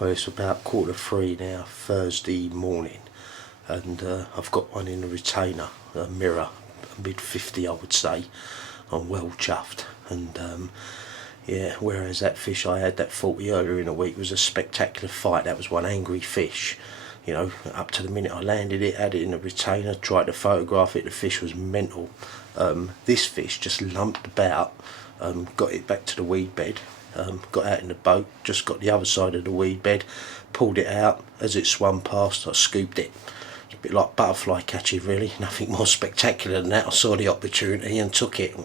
Well, it's about 3:15 now, Thursday morning, and I've got one in a retainer, a mirror, a mid-50 I would say. I'm well chuffed, and yeah, whereas that fish I had, that 40 earlier in the week, was a spectacular fight. That was one angry fish. You know, up to the minute I landed it, had it in a retainer, tried to photograph it, the fish was mental. This fish just lumped about, got it back to the weed bed, got out in the boat, just got the other side of the weed bed, pulled it out. As it swam past, I scooped it. It's a bit like butterfly catching really, nothing more spectacular than that. I saw the opportunity and took it.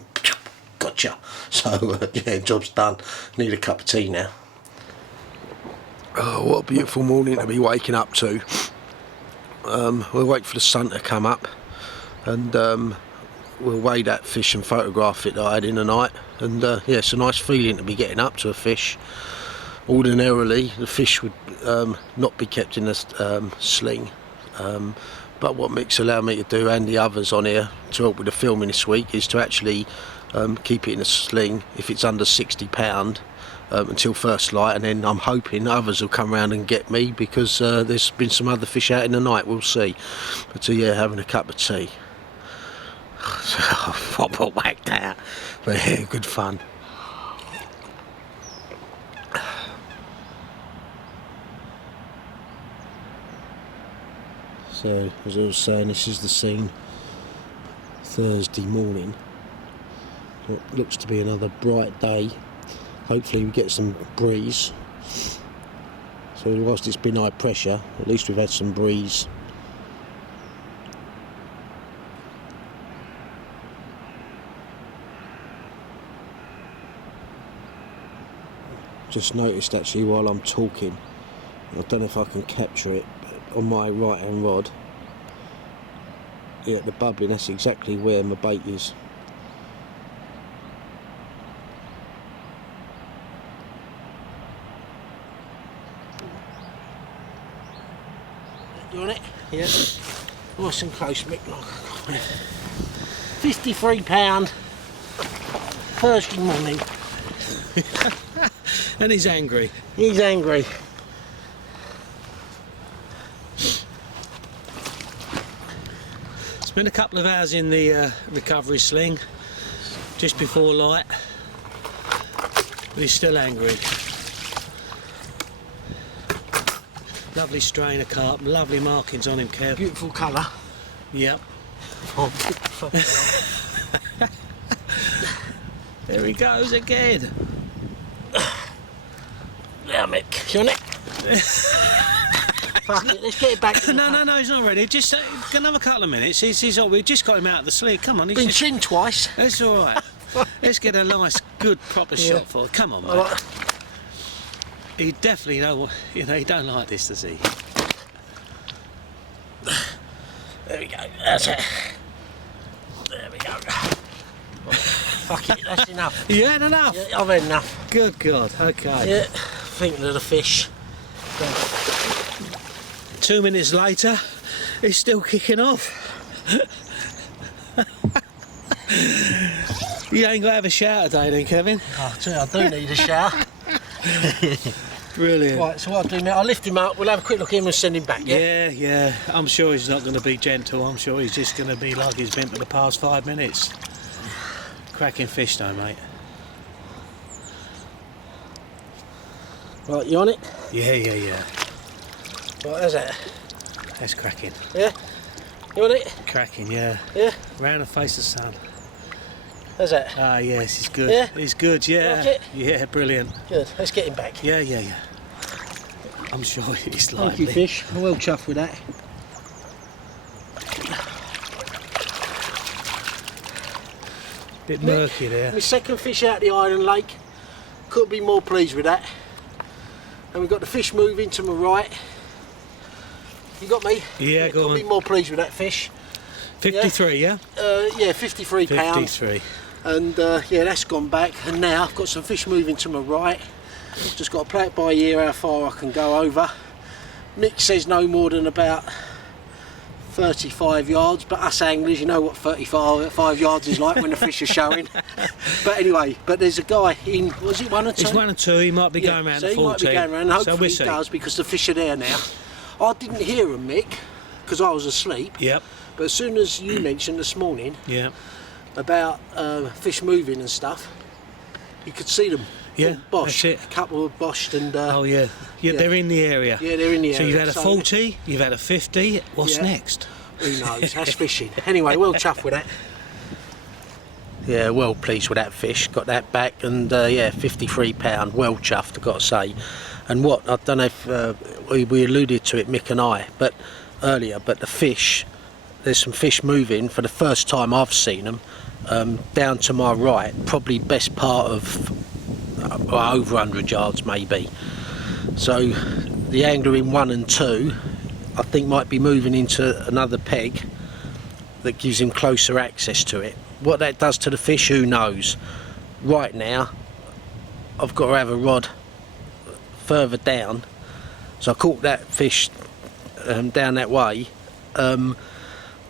Gotcha. So yeah, job's done. Need a cup of tea now. Oh, what a beautiful morning to be waking up to. We'll wait for the sun to come up, and we'll weigh that fish and photograph it that I had in the night. And yeah, it's a nice feeling to be getting up to a fish. Ordinarily the fish would not be kept in a sling, but what Mick's allowed me to do, and the others on here to help with the filming this week, is to actually keep it in a sling if it's under 60 pound until first light, and then I'm hoping others will come around and get me, because there's been some other fish out in the night. We'll see. But yeah, having a cup of tea. Proper whacked out, but yeah, good fun. So, as I was saying, this is the scene Thursday morning. It looks to be another bright day. Hopefully we get some breeze. So whilst it's been high pressure, at least we've had some breeze. Just noticed actually while I'm talking, I don't know if I can capture it, but on my right hand rod, yeah, the bubbling, that's exactly where my bait is. You on it? Yeah. Nice and close, Mick. 53 pound Thursday morning. And he's angry. He's angry. Spent a couple of hours in the recovery sling just before light, but he's still angry. Lovely strain of carp, lovely markings on him, Kev. Beautiful colour. Yep. Oh, there he goes again. Yeah, Mick. You on it? Fuck it, let's get it back. No, he's not ready. Just another couple of minutes. We've just got him out of the sling. Come on, he's been chinned twice. That's all right. Let's get a nice, good, proper shot for it. Come on, mate. Right. He definitely he don't like this, does he? There we go. That's it. There we go. Fuck it, that's enough. You had enough? Yeah, I've had enough. Good God, okay. Yeah, thinking of the fish. 2 minutes later, he's still kicking off. You ain't got to have a shower today then, Kevin? Oh, gee, I do need a shower. Brilliant. Right, so what I'll do now, I'll lift him up, we'll have a quick look at him and send him back, yeah? Yeah. I'm sure he's not going to be gentle. I'm sure he's just going to be like he's been for the past 5 minutes. Cracking fish though, mate. Right, you on it? Yeah. Right, how's that? That's cracking. Yeah? You on it? Cracking, yeah. Yeah? Round the face of the sun. How's that? Ah, yes, he's good. Yeah? He's good, yeah. Like it? Yeah, brilliant. Good, let's get him back. Yeah. I'm sure he's Thank lively. you, fish. I'm well chuffed with that. Bit murky there. My second fish out of the Iron Lake. Couldn't be more pleased with that. And we've got the fish moving to my right. You got me? Yeah, go on. Couldn't be more pleased with that fish. 53, yeah? Yeah, 53 pounds. 53. And yeah, that's gone back. And now I've got some fish moving to my right. Just got to play it by ear how far I can go over. Mick says no more than about 35 yards, but us anglers, you know what 35 yards is like when the fish are showing. But anyway, but there's a guy in, was it 1 or 2? It's 1 or 2, he might be going around so the 14. he might be going around, hopefully we'll he see. does, because the fish are there now. I didn't hear them, Mick, because I was asleep. Yep. But as soon as you mentioned this morning about fish moving and stuff, you could see them. Yeah, Bosh, that's it. a couple of boshed and... oh yeah, they're in the area. Yeah, they're in the area. So you've had a 40, you've had a 50, what's next? Who knows, that's fishing. Anyway, well chuffed with that. Yeah, well pleased with that fish, got that back, and yeah, £53, well chuffed, I've got to say. And what, I don't know if we alluded to it, Mick and I, but earlier, but the fish, there's some fish moving for the first time I've seen them, down to my right, probably best part of over 100 yards maybe. So the angler in 1 and 2 I think might be moving into another peg that gives him closer access to it. What that does to the fish, who knows. Right now I've got to have a rod further down, so I caught that fish down that way. I'm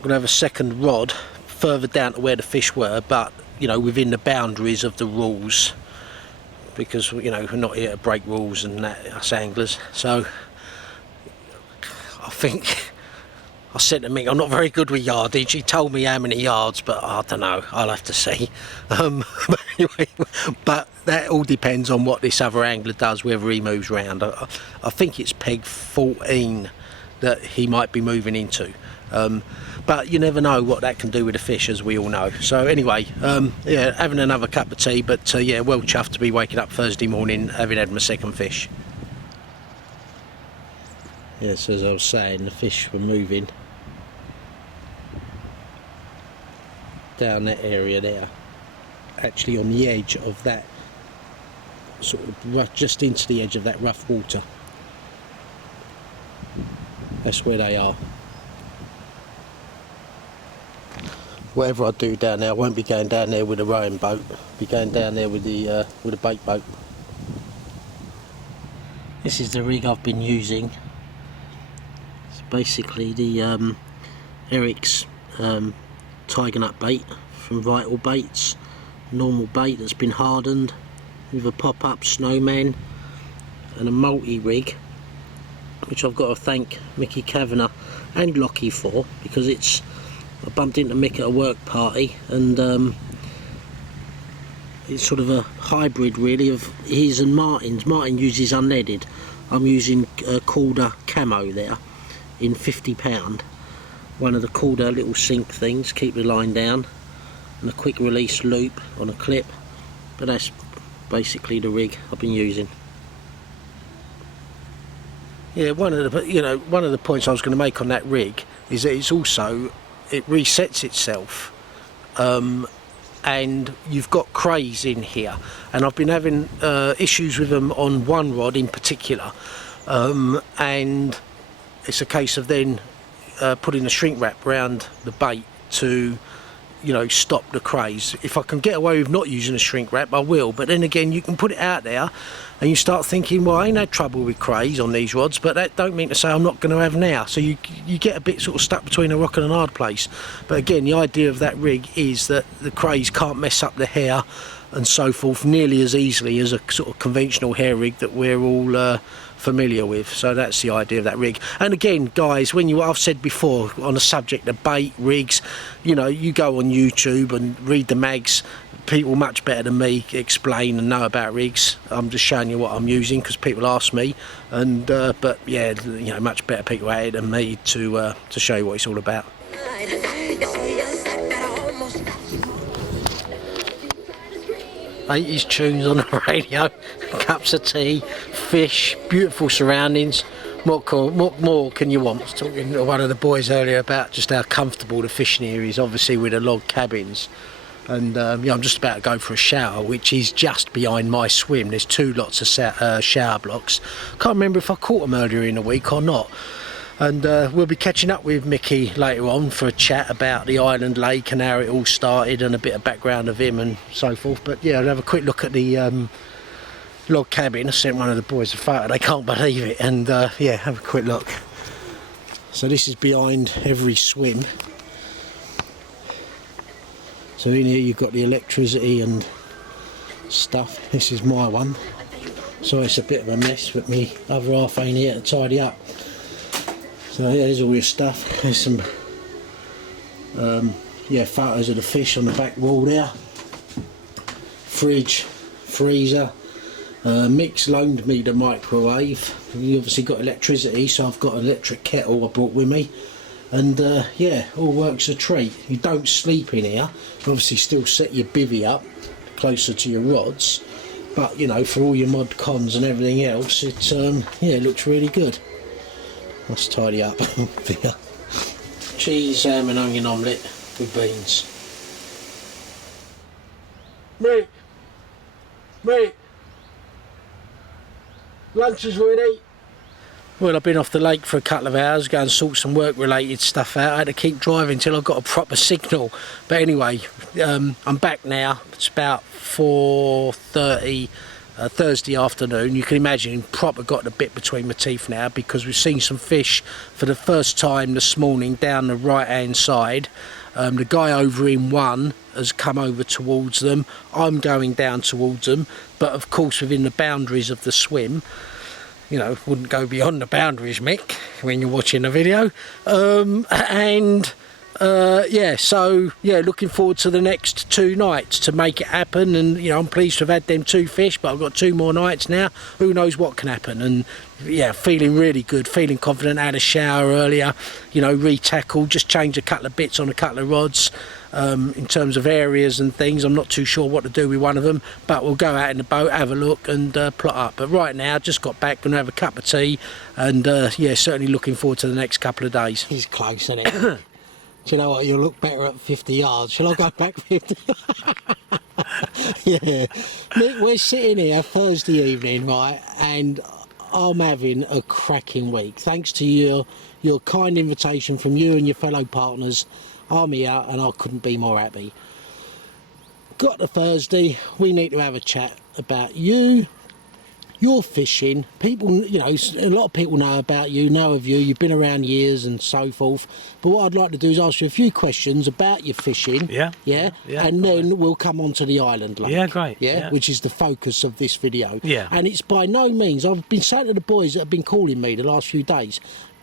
going to have a second rod further down to where the fish were, but you know, within the boundaries of the rules, because you know, we're not here to break rules and that, us anglers. So I think I said to Mick, I'm not very good with yardage. He told me how many yards, but I don't know, I'll have to see. But anyway, but that all depends on what this other angler does, whether he moves round. I think it's peg 14 that he might be moving into. But you never know what that can do with the fish, as we all know. So anyway, yeah, having another cup of tea, but yeah, well chuffed to be waking up Thursday morning having had my second fish. Yes, as I was saying, the fish were moving down that area there, actually on the edge of that sort of rough, just into the edge of that rough water. That's where they are. Whatever I do down there, I won't be going down there with a rowing boat. I'll be going down there with the bait boat. This is the rig I've been using. It's basically the Eric's Tiger Nut bait from Vital Baits. Normal bait that's been hardened with a pop-up snowman and a multi-rig, which I've got to thank Mickey Kavanagh and Lockie for, because it's, I bumped into Mick at a work party, and it's sort of a hybrid really of his and Martin's. Martin uses unleaded, I'm using Calder Camo there in £50. One of the Calder little sink things, keep the line down, and a quick release loop on a clip. But that's basically the rig I've been using. Yeah, one of the points I was going to make on that rig is that it's also, it resets itself, and you've got crays in here, and I've been having issues with them on one rod in particular, and it's a case of then putting a shrink wrap around the bait to, you know, stop the crays. If I can get away with not using a shrink wrap, I will, but then again, you can put it out there and you start thinking, well, I ain't had trouble with crays on these rods, but that don't mean to say I'm not going to have now. So you get a bit sort of stuck between a rock and a hard place. But again, the idea of that rig is that the crays can't mess up the hair and so forth nearly as easily as a sort of conventional hair rig that we're all familiar with. So that's the idea of that rig. And again, guys, I've said before on the subject of bait rigs, you know, you go on YouTube and read the mags. People much better than me explain and know about rigs. I'm just showing you what I'm using because people ask me, and but yeah, you know, much better people at it than me to show you what it's all about. 80s tunes on the radio, cups of tea, fish, beautiful surroundings. What more can you want? I was talking to one of the boys earlier about just how comfortable the fishing here is, obviously with the log cabins. And yeah, I'm just about to go for a shower, which is just behind my swim. There's 2 lots of shower blocks. Can't remember if I caught them earlier in the week or not. And we'll be catching up with Mickey later on for a chat about the island lake and how it all started and a bit of background of him and so forth. But yeah, I'll have a quick look at the log cabin. I sent one of the boys a photo, they can't believe it. And yeah, have a quick look. So this is behind every swim. So in here you've got the electricity and stuff. This is my one. So it's a bit of a mess, but me other half ain't here to tidy up. So yeah, there's all your stuff. There's some yeah, photos of the fish on the back wall there. Fridge, freezer. Mick's loaned me the microwave. You obviously got electricity, so I've got an electric kettle I brought with me. And yeah, all works a treat. You don't sleep in here. You obviously still set your bivvy up closer to your rods. But you know, for all your mod cons and everything else, it's yeah, it looks really good. Let's tidy up. Cheese, ham and onion omelette with beans. Mate, lunch is ready. Well, I've been off the lake for a couple of hours, go and sort some work related stuff out. I had to keep driving till I got a proper signal. But anyway, I'm back now. It's about 4:30 Thursday afternoon. You can imagine proper got a bit between my teeth now, because we've seen some fish for the first time this morning down the right hand side. The guy over in one has come over towards them. I'm going down towards them, but of course within the boundaries of the swim. You know, wouldn't go beyond the boundaries, Mick, when you're watching the video. Yeah, so yeah, looking forward to the next 2 nights to make it happen. And you know, I'm pleased to have had them 2 fish, but I've got 2 more nights now. Who knows what can happen? And yeah, feeling really good, feeling confident. Had a shower earlier, you know, re-tackled, just changed a couple of bits on a couple of rods. In terms of areas and things, I'm not too sure what to do with one of them, but we'll go out in the boat, have a look and plot up. But right now, just got back, gonna have a cup of tea, and yeah, certainly looking forward to the next couple of days. He's close, isn't it? Do you know what, you'll look better at 50 yards. Shall I go back 50? Yeah, Nick, we're sitting here Thursday evening, right, and I'm having a cracking week. Thanks to your kind invitation from you and your fellow partners. I'm here and I couldn't be more happy. Got to Thursday, we need to have a chat about you, your fishing. People, you know, a lot of people know about you, know of you, you've been around years and so forth. But what I'd like to do is ask you a few questions about your fishing. Yeah. And then we'll come on to the island lake. Yeah, great. Yeah, which is the focus of this video. Yeah. And it's by no means, I've been saying to the boys that have been calling me the last few days,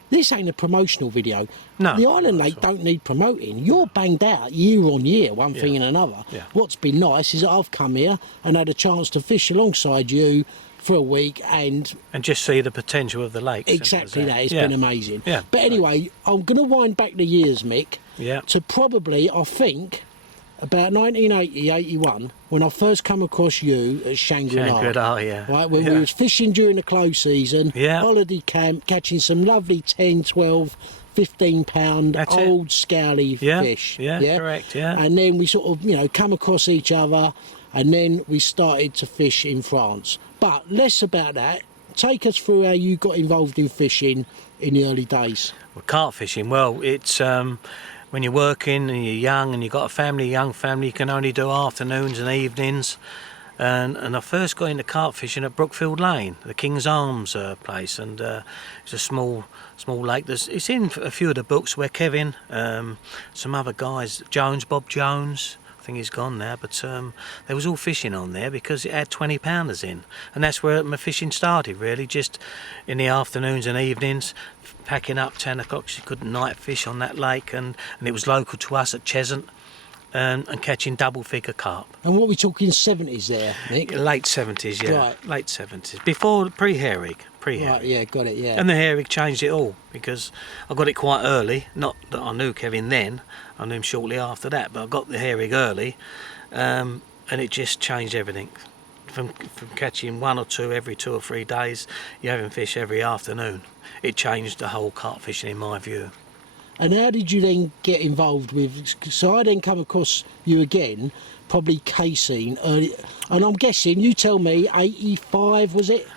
this ain't a promotional video. No. The Island Lake don't need promoting. You're banged out year on year, one thing and another. Yeah. What's been nice is that I've come here and had a chance to fish alongside you for a week and just see the potential of the lake. Exactly that. It's been amazing. Yeah. But anyway, I'm going to wind back the years, Mick, to probably, I think, about 1980, 81, when I first come across you at Shangri-La. Shangri-La, yeah. Right, when we was fishing during the close season, holiday camp, catching some lovely 10, 12, 15 pound old scally fish. Yeah, correct, yeah. And then we sort of, you know, come across each other, and then we started to fish in France. But less about that. Take us through how you got involved in fishing in the early days. Well, carp fishing, well, it's when you're working and you're young and you've got a family, young family, you can only do afternoons and evenings. And I first got into carp fishing at Brookfield Lane, the King's Arms place, and it's a small lake. It's in a few of the books where Kevin, some other guys, Bob Jones, I think he's gone now, but they was all fishing on there because it had 20 pounders in, and that's where my fishing started really, just in the afternoons and evenings, packing up 10 o'clock, you couldn't night fish on that lake, and it was local to us at Cheshunt, and catching double figure carp. And what are we talking 70s there, Nick? Late 70s, yeah. Right. Late 70s, before pre-Herrig. Right, yeah, got it, yeah. And the Herrig changed it all, because I got it quite early. Not that I knew Kevin then, I knew him shortly after that, but I got the Herrig early, and it just changed everything. From catching 1 or 2 every 2 or 3 days, you're having fish every afternoon. It changed the whole carp fishing in my view. And how did you then get involved with, so I then come across you again, probably casing early, and I'm guessing, you tell me, 85 was it?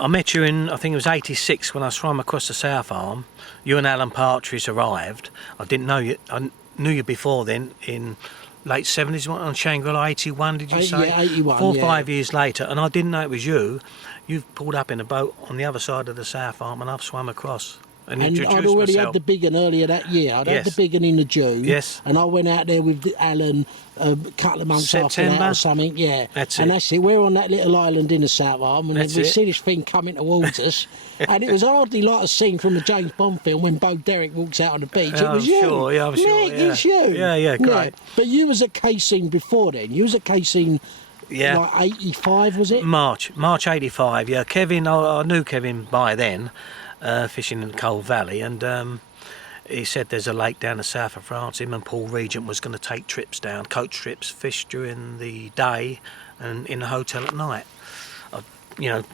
I met you in, I think it was 86 when I swam across the South Arm. You and Alan Partridge arrived. I didn't know you, I knew you before then in late 70s on Shangri-La, 81 did you say? Yeah, 81, 4 or 5 years later, and I didn't know it was you. You've pulled up in a boat on the other side of the South Arm and I've swum across. and I'd introduce already myself. had the big un earlier that year. I'd had Yes. the big un in the June. Yes. And I went out there with Alan a couple of months after that September. or something. Yeah. That's and it. that's it. We're on that little island in the South Arm, and That's we it. see this thing coming towards us. And it was hardly like a scene from the James Bond film when Bo Derek walks out on the beach. It I'm was you. sure, yeah, I'm sure, Nick, yeah. it's you. Yeah, great. But you was at Casing before then. You was at Casing Yeah. like 85, was it? March 85. Yeah, Kevin. I knew Kevin by then, fishing in the Coal Valley, and he said there's a lake down the south of France. Him and Paul Regent was going to take trips down, coach trips, fish during the day, and in the hotel at night. You know,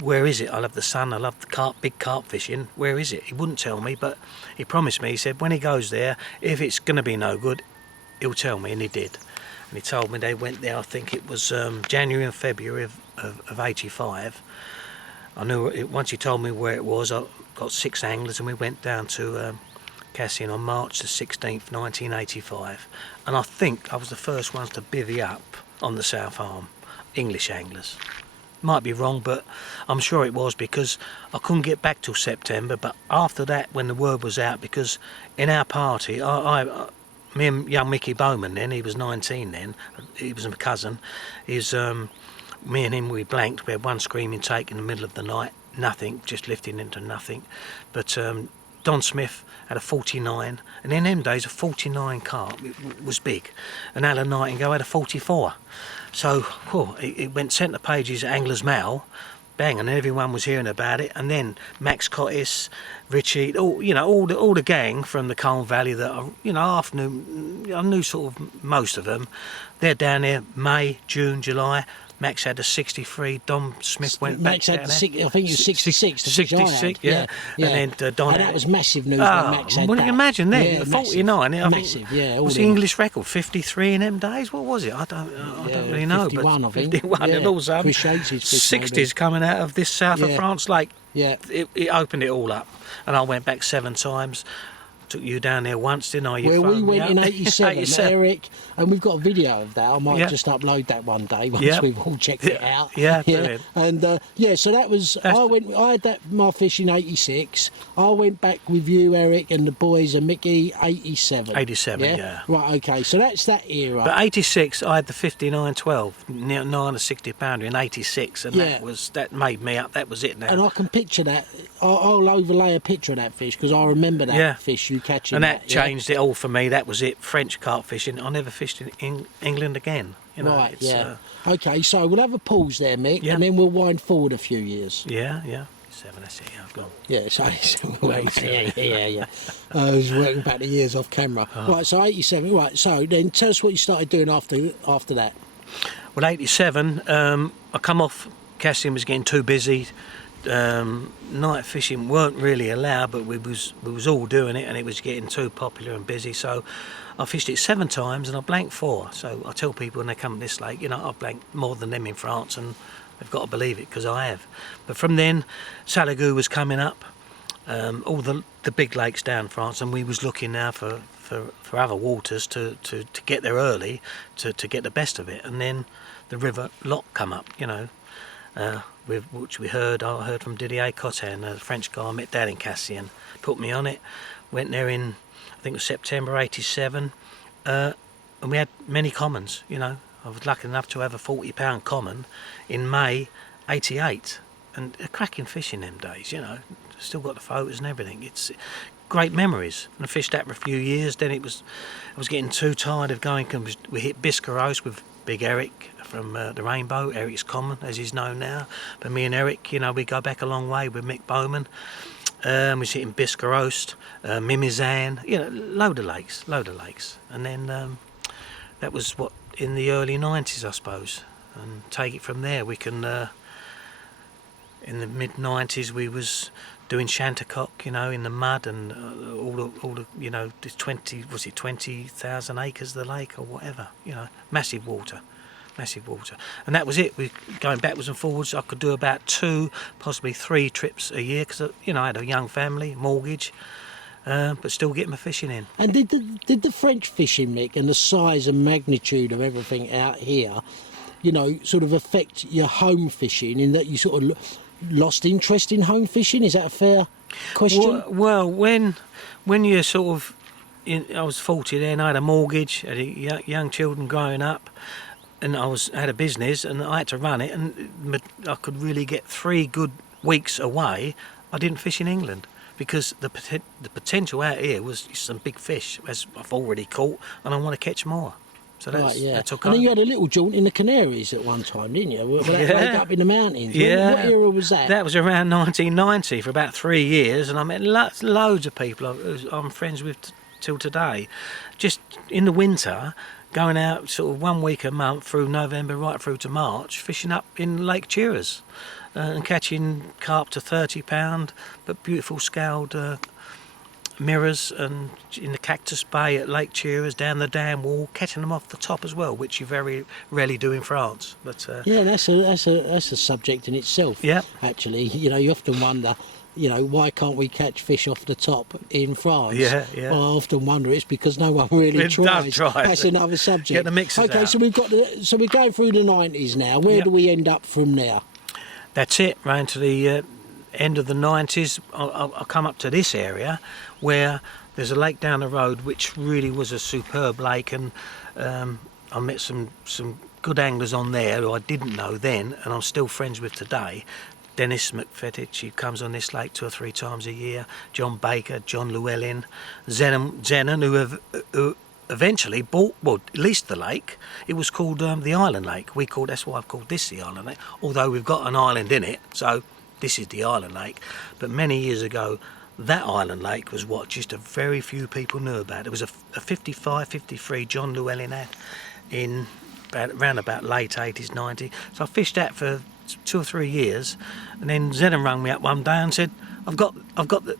where is it? I love the sun. I love the big carp fishing. Where is it? He wouldn't tell me, but he promised me. He said when he goes there, if it's going to be no good, he'll tell me, and he did. And he told me they went there, I think it was January and February of 85. I knew it, once he told me where it was, I got 6 anglers and we went down to Cassian on March the 16th, 1985. And I think I was the first ones to bivvy up on the South Arm, English anglers. Might be wrong, but I'm sure it was, because I couldn't get back till September. But after that, when the word was out, because in our party, me and young Mickey Bowman then, he was 19 then, he was my cousin, me and him, we blanked. We had one screaming take in the middle of the night, nothing, just lifting into nothing. But Don Smith had a 49, and in them days a 49 carp was big, and Alan Nightingale had a 44. So it went centre pages at Angler's Mail, bang, and everyone was hearing about it. And then Max Cottis, Richie, all the gang from the Colne Valley that I knew sort of most of them. They're down there May, June, July. Max had a 63. Dom Smith went Max back had down there. I think it was 66. the fish I had. 66, yeah. And then Don. And that was massive news when Max had well, that. you can imagine then, Yeah, 49. Massive, yeah. all What's the them. English record? 53 in them days? What was it? I don't really know. 51, but I think. 51, Yeah. and all of a sudden, Chris Yates's fish, 60s coming out of this south of Yeah. France lake. Yeah. It opened it all up, and I went back 7 times. Took you down there once, didn't I? You Well, we phoned me went in up. 87, Eric, and we've got a video of that. I might just upload that one day once we've all checked it out. Yeah, brilliant. And so that was. I had my fish in 86. I went back with you, Eric, and the boys and Mickey 87. 87, yeah. Right, okay. So that's that era. But 86, I had the 59-12, 9 or 60 pounder in 86, and that made me up. That was it now. And I can picture that. I'll overlay a picture of that fish because I remember that fish you catching. And that changed it all for me. That was it. French carp fishing. I never fished in England again. You know, Right, okay, so we'll have a pause there, Mick, Yeah. and then we'll wind forward a few years. Yeah. 7, that's it. Yeah, I've gone. Yeah, so yeah. I was working back the years off camera. Right, so 87. Right, so then tell us what you started doing after that. Well, 87, I come off. Cassian was getting too busy. Night fishing weren't really allowed, but we was all doing it, and it was getting too popular and busy. So I fished it 7 times, and I blanked 4. So I tell people when they come to this lake, I've blanked more than them in France, and they've got to believe it because I have. But from then, Salagou was coming up, all the big lakes down France, and we was looking now for other waters to get there early to get the best of it. And then the River Lot come up, which I heard from Didier Cotin, a French guy I met down in Cassian, put me on it. Went there in, I think it was September 87, and we had many commons. I was lucky enough to have a 40-pound common in May 88, and a cracking fish in them days. Still got the photos and everything. It's great memories. And I fished that for a few years. Then I was getting too tired of going. We hit Biscarrosse with Big Eric from the Rainbow. Eric's Common, as he's known now. But me and Eric, we go back a long way with Mick Bowman. We was hitting Biscarrosse, Mimizan, load of lakes. And then that was in the early 90s, I suppose. And take it from there. We can, in the mid 90s, we was doing Chanticock, in the mud, and all the the 20,000 acres of the lake or whatever, massive water, and that was it. We going backwards and forwards. I could do about 2, possibly 3 trips a year because I had a young family, mortgage, but still get my fishing in. And did the French fishing, Mick, and the size and magnitude of everything out here, sort of affect your home fishing in that you sort of lost interest in home fishing? Is that a fair question? Well, when you're sort of, I was 40 then, I had a mortgage, had young children growing up, and had a business, and I had to run it, and I could really get 3 good weeks away. I didn't fish in England because the potential out here was some big fish, as I've already caught, and I want to catch more. So that took And then over. you had a little jaunt in the Canaries at one time, didn't you? With that lake up in the mountains. Yeah. What era was that? That was around 1990 for about 3 years, and I met loads of people I'm friends with till today. Just in the winter, going out sort of 1 week a month through November right through to March, fishing up in Lake Cheras and catching carp to £30, but beautiful scaled mirrors, and in the Cactus Bay at Lake Cheras, down the dam wall, catching them off the top as well, which you very rarely do in France. But yeah, that's a subject in itself. Yeah. Actually, you often wonder, why can't we catch fish off the top in France? Yeah. Well, I often wonder it's because no one really It tries. does try. That's another subject. Get the mixers Okay, out. so we're going through the 90s now. Where do we end up from there? That's it, round to the end of the 90s. I'll come up to this area where there's a lake down the road which really was a superb lake, and I met some good anglers on there who I didn't know then, and I'm still friends with today. Dennis McFetich, he comes on this lake 2 or 3 times a year. John Baker, John Llewellyn, Zenon, who eventually leased the lake. It was called the Island Lake. That's why I've called this the Island Lake, although we've got an island in it, so this is the Island Lake. But many years ago, that Island Lake was what just a very few people knew about. It was a 55, 53 John Llewellyn had in around about late 80s, 90s. So I fished that for 2 or 3 years, and then Zenon rang me up one day and said, I've got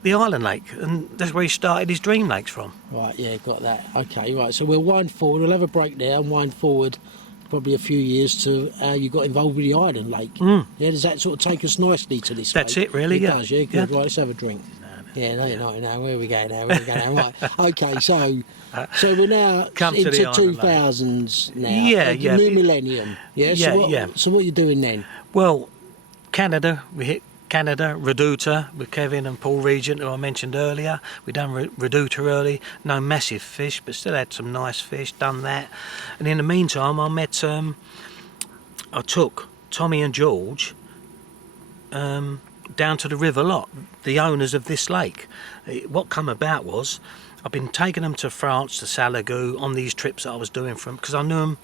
the Island Lake, and that's where he started his dream lakes from. Right, yeah, got that. Okay, right, so we'll wind forward, we'll have a break there and wind forward probably a few years to how you got involved with the Island Lake. Yeah, does that sort of take us nicely to this? That's lake? it, really, It yeah. does, yeah, good. Yeah. Right, let's have a drink. Yeah, no, where we go now? Right, okay, so we're now Come to into the Island 2000s now. Yeah, the yeah. new millennium. Yeah, Yeah. So what are you doing then? Well, Canada, we hit Canada, Reduta with Kevin and Paul Regent, who I mentioned earlier. We done Reduta early, no massive fish, but still had some nice fish, done that. And in the meantime, I took Tommy and George down to the River Lot, the owners of this lake. What come about was, I've been taking them to France, to Salagou, on these trips that I was doing because I knew them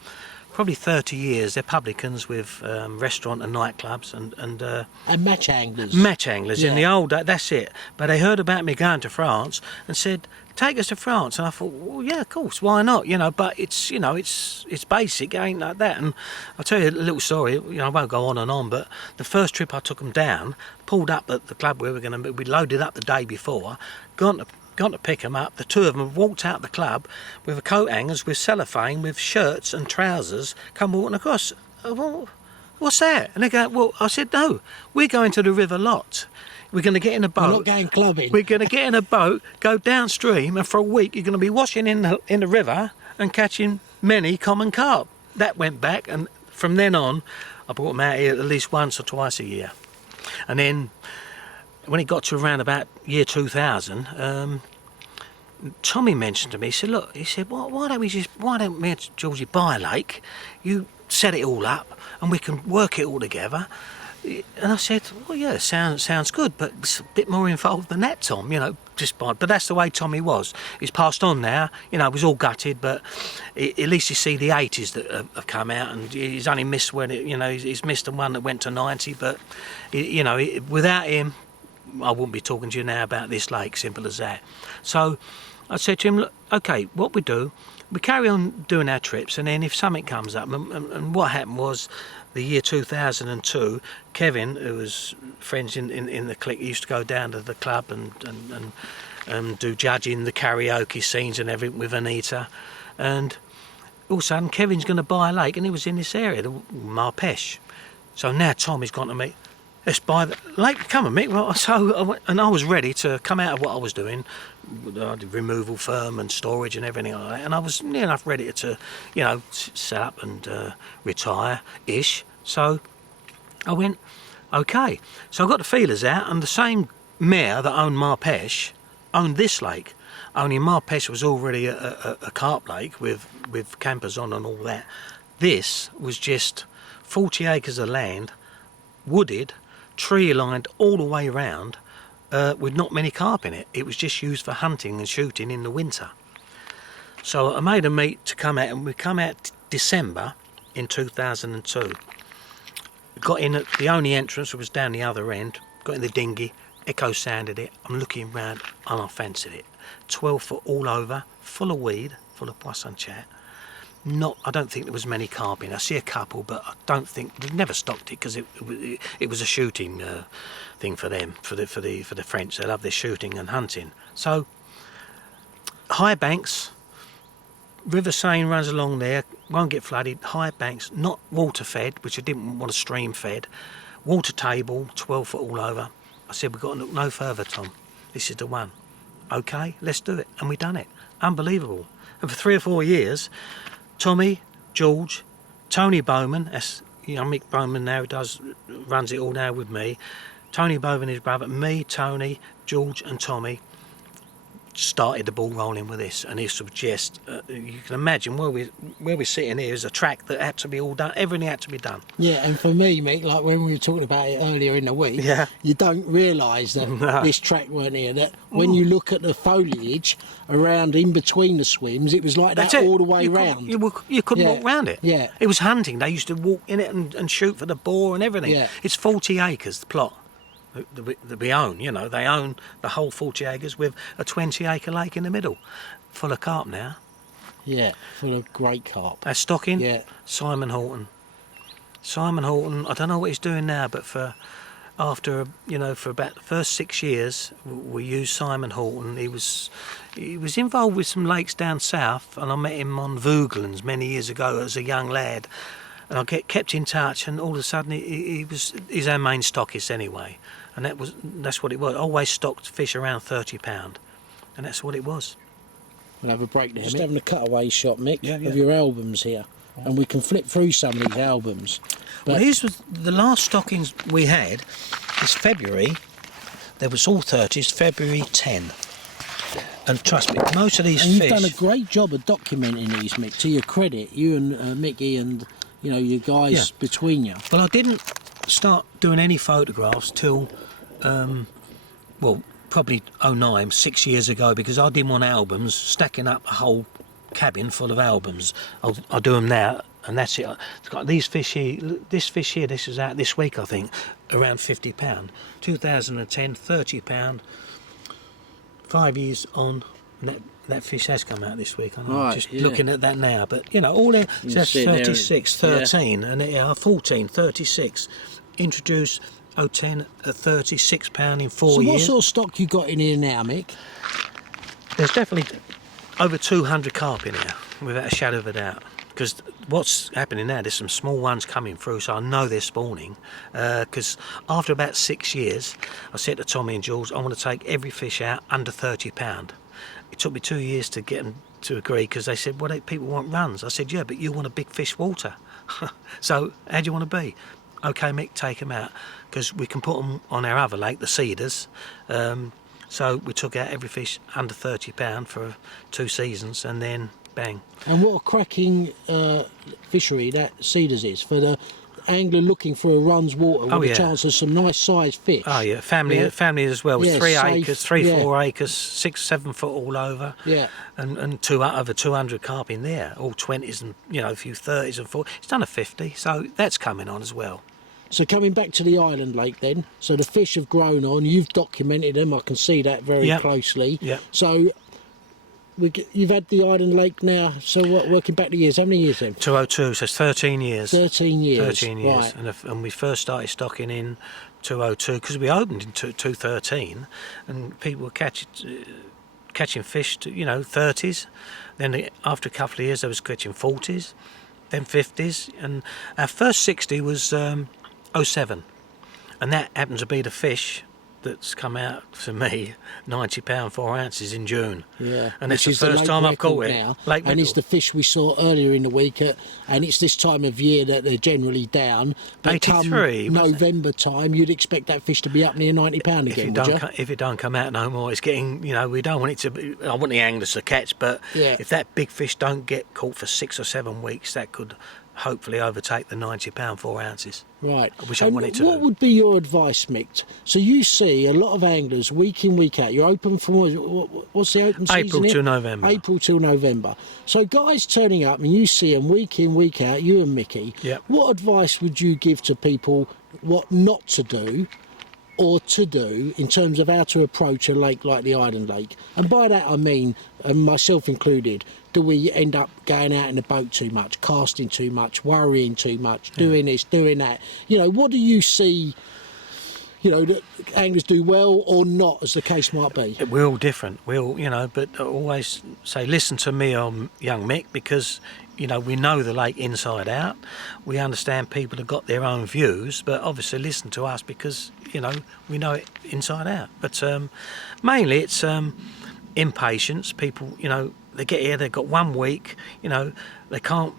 probably 30 years. They're publicans with restaurant and nightclubs And match anglers. match anglers in Yeah. the old that's it. But they heard about me going to France and said, take us to France. And I thought, well, yeah, of course, why not? But it's it's basic, it ain't like that. And I'll tell you a little story. I won't go on and on, but the first trip I took them down, pulled up at the club where we loaded up the day before, gone to pick them up. The two of them walked out the club with coat hangers, with cellophane, with shirts and trousers, come walking across. Well, what's that? And they go, well, I said, no, we're going to the River Lot. We're going to get in a boat. We're not going clubbing. We're going to get in a boat, go downstream, and for a week you're going to be washing in the river and catching many common carp. That went back, and from then on, I brought them out here at least once or twice a year. And then, when it got to around about year 2000, Tommy mentioned to me, he said, why don't me and Georgie buy a lake, you set it all up, and we can work it all together. And I said, well, yeah, sounds good, but it's a bit more involved than that, Tom, but that's the way Tommy was. He's passed on now, he was all gutted, but at least you see the 80s that have come out, and he's only missed he's missed the one that went to 90, but, without him, I wouldn't be talking to you now about this lake, simple as that. So I said to him, look, okay, what we do, we carry on doing our trips, and then if something comes up, and what happened was, the year 2002, Kevin, who was friends in the clique, used to go down to the club and do judging the karaoke scenes and everything with Anita. And all of a sudden, Kevin's going to buy a lake, and he was in this area, the Marpesh. So now Tommy's gone to me, let's buy the lake, come on, Mick. Well, so I was ready to come out of what I was doing, the removal firm and storage and everything like that, and I was near enough ready to, set up and retire-ish. So I Okay, so I got the feelers out, and the same mare that owned Marpesh owned this lake. Only Marpesh was already a carp lake with campers on and all that. This was just 40 acres of land, wooded, tree lined all the way round, with not many carp in it. It was just used for hunting and shooting in the winter. So I made a meet to come out, and we come out December in 2002. Got in at the only entrance was down the other end, got in the dinghy, echo sounded it, I'm looking round and I fancied it. 12 foot all over, full of weed, full of poisson chat. I don't think there was many carp in. I see a couple, but I don't think they've never stocked it because it was a shooting thing for them, for the French. They love their shooting and hunting. So high banks, River Seine runs along there, won't get flooded. High banks, not water fed, which I didn't want a stream fed. Water table, 12 foot all over. I said, we've got to look no further, Tom. This is the one. Okay, let's do it. And we done it. Unbelievable. And for 3 or 4 years, Tommy, George, Tony Bowman, that's Mick Bowman now, runs it all now with me. Tony Bowman, his brother, me, Tony, George and Tommy started the ball rolling with this, and this was just you can imagine where we're sitting here is a track that had to be all done. Everything had to be done. Yeah, and for me, Mick, like when we were talking about it earlier in the week, you don't realise that this track weren't here. That when you look at the foliage around in between the swims, it was like that all the way round. You couldn't walk round it. Yeah, it was hunting. They used to walk in it and shoot for the boar and everything. Yeah. It's 40 acres, the plot that we own. You know, they own the whole 40 acres with a 20-acre lake in the middle, full of carp now. Yeah, full of great carp. That's stocking. Yeah. Simon Horton. Simon Horton, I don't know what he's doing now, but for about the first 6 years, we used Simon Horton. He was involved with some lakes down south, and I met him on Vooglands many years ago as a young lad. And I kept in touch, and all of a sudden he's our main stockist anyway, and that's what it was. Always stocked fish around £30, and that's what it was. We'll have a break there. Just having a cutaway shot, Mick, of your albums here, and we can flip through some of these albums. Well, here's the last stockings we had. Is February. There was all 30s. February 10. And trust me, most of these fish. You've done a great job of documenting these, Mick. To your credit, you and Mickey and you guys between you. Well, I didn't start doing any photographs till, probably 09, 6 years ago, because I didn't want albums, stacking up a whole cabin full of albums. I'll do them now, and that's it. It's got these fish here, this fish here, this is out this week, I think, around £50. 2010, £30, 5 years on, and that fish has come out this week. I'm just looking at that now, but all that, that's 36, 13, and they are 14, 36. Introduced 010 at £36 in 4 years. So what sort of stock you got in here now, Mick? There's definitely over 200 carp in here, without a shadow of a doubt. Because what's happening now, there's some small ones coming through, so I know they're spawning. Because after about 6 years, I said to Tommy and Jules, I want to take every fish out under £30. It took me 2 years to get them to agree, because they said, well, people want runs. I said, yeah, but you want a big fish water. So how do you want to be? Okay, Mick, take them out, because we can put them on our other lake, the Cedars. So we took out every fish under £30 for 2 seasons, and then bang. And what a cracking fishery that Cedars is for the angler looking for a runs water with a chance of some nice sized fish. Oh yeah, family as well. Yeah, 3 safe, acres, 4 acres, 6, 7 foot all over. Yeah. And over 200 carp in there, all 20s and a few 30s and 40s. It's done a 50, so that's coming on as well. So coming back to the island lake then, so the fish have grown on, you've documented them, I can see that very closely. Yeah. So you've had the island lake now, so what, working back the years, how many years then? 202, so it's 13 years. 13 years. 13 years, right. And we first started stocking in 202, because we opened in 213, and people were catching fish to, 30s. Then after a couple of years, they was catching 40s, then 50s, and our first 60 was 07, and that happened to be the fish that's come out for me, £90 4 ounces in June. Yeah, and it's which the is first time I've caught record it. now, Lake and it's record. the fish we saw earlier in the week, and it's this time of year that they're generally down. But come 83, wasn't it? November time, you'd expect that fish to be up near £90 If again, it would don't you? if it don't come out no more, it's getting, we don't want it to be, I want the anglers to catch, but Yeah. if that big fish don't get caught for 6 or 7 weeks, that could hopefully overtake the £90 4 ounces. Right. Which I And wanted to what do. would be your advice, Mick? So you see a lot of anglers week in, week out. You're open for what's the open season? April here? to November. April till November. So guys turning up and you see them week in, week out. You and Mickey. Yep. What advice would you give to people? What not to do? Or to do in terms of how to approach a lake like the Island Lake? And by that I mean, and myself included, do we end up going out in the boat too much, casting too much, worrying too much, doing this, doing that? What do you see, that anglers do well or not, as the case might be? We're all different. But I always say, listen to me on young Mick, because we know the lake inside out. We understand people have got their own views, but obviously listen to us because we know it inside out. But mainly it's impatience. People, they get here, they've got 1 week, they can't,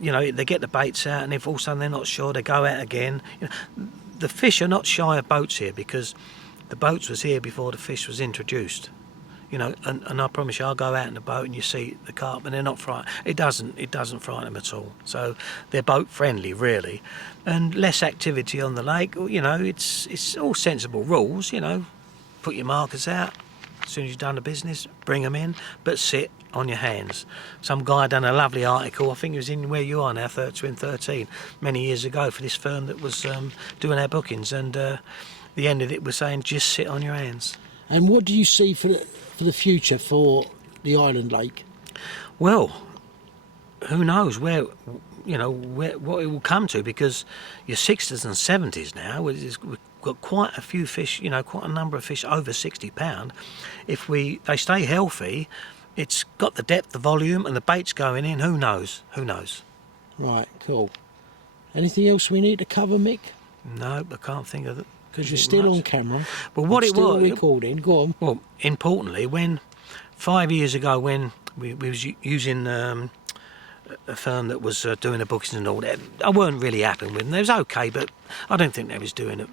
they get the baits out, and if all of a sudden they're not sure, they go out again. The fish are not shy of boats here, because the boats was here before the fish was introduced. And I promise you, I'll go out in the boat and you see the carp, and they're not frightened. It doesn't frighten them at all. So they're boat friendly, really, and less activity on the lake. It's all sensible rules. Put your markers out as soon as you've done the business, bring them in, but sit on your hands. Some guy done a lovely article, I think it was in where you are now, Twin 13, many years ago, for this firm that was doing our bookings, and the end of it was saying just sit on your hands. And what do you see for the future for the Island Lake? Well, who knows what it will come to, because your 60s and 70s now, we've got quite a few fish, quite a number of fish over £60. If they stay healthy, it's got the depth, the volume, and the bait's going in. Who knows? Right, cool. Anything else we need to cover, Mick? No, I can't think of it. Because you're still on camera. But what I'm it still was, recording. Go on. well, importantly, when 5 years ago, when we was using a firm that was doing the bookings and all that, I weren't really happy with them. They was okay, but I don't think they was doing it,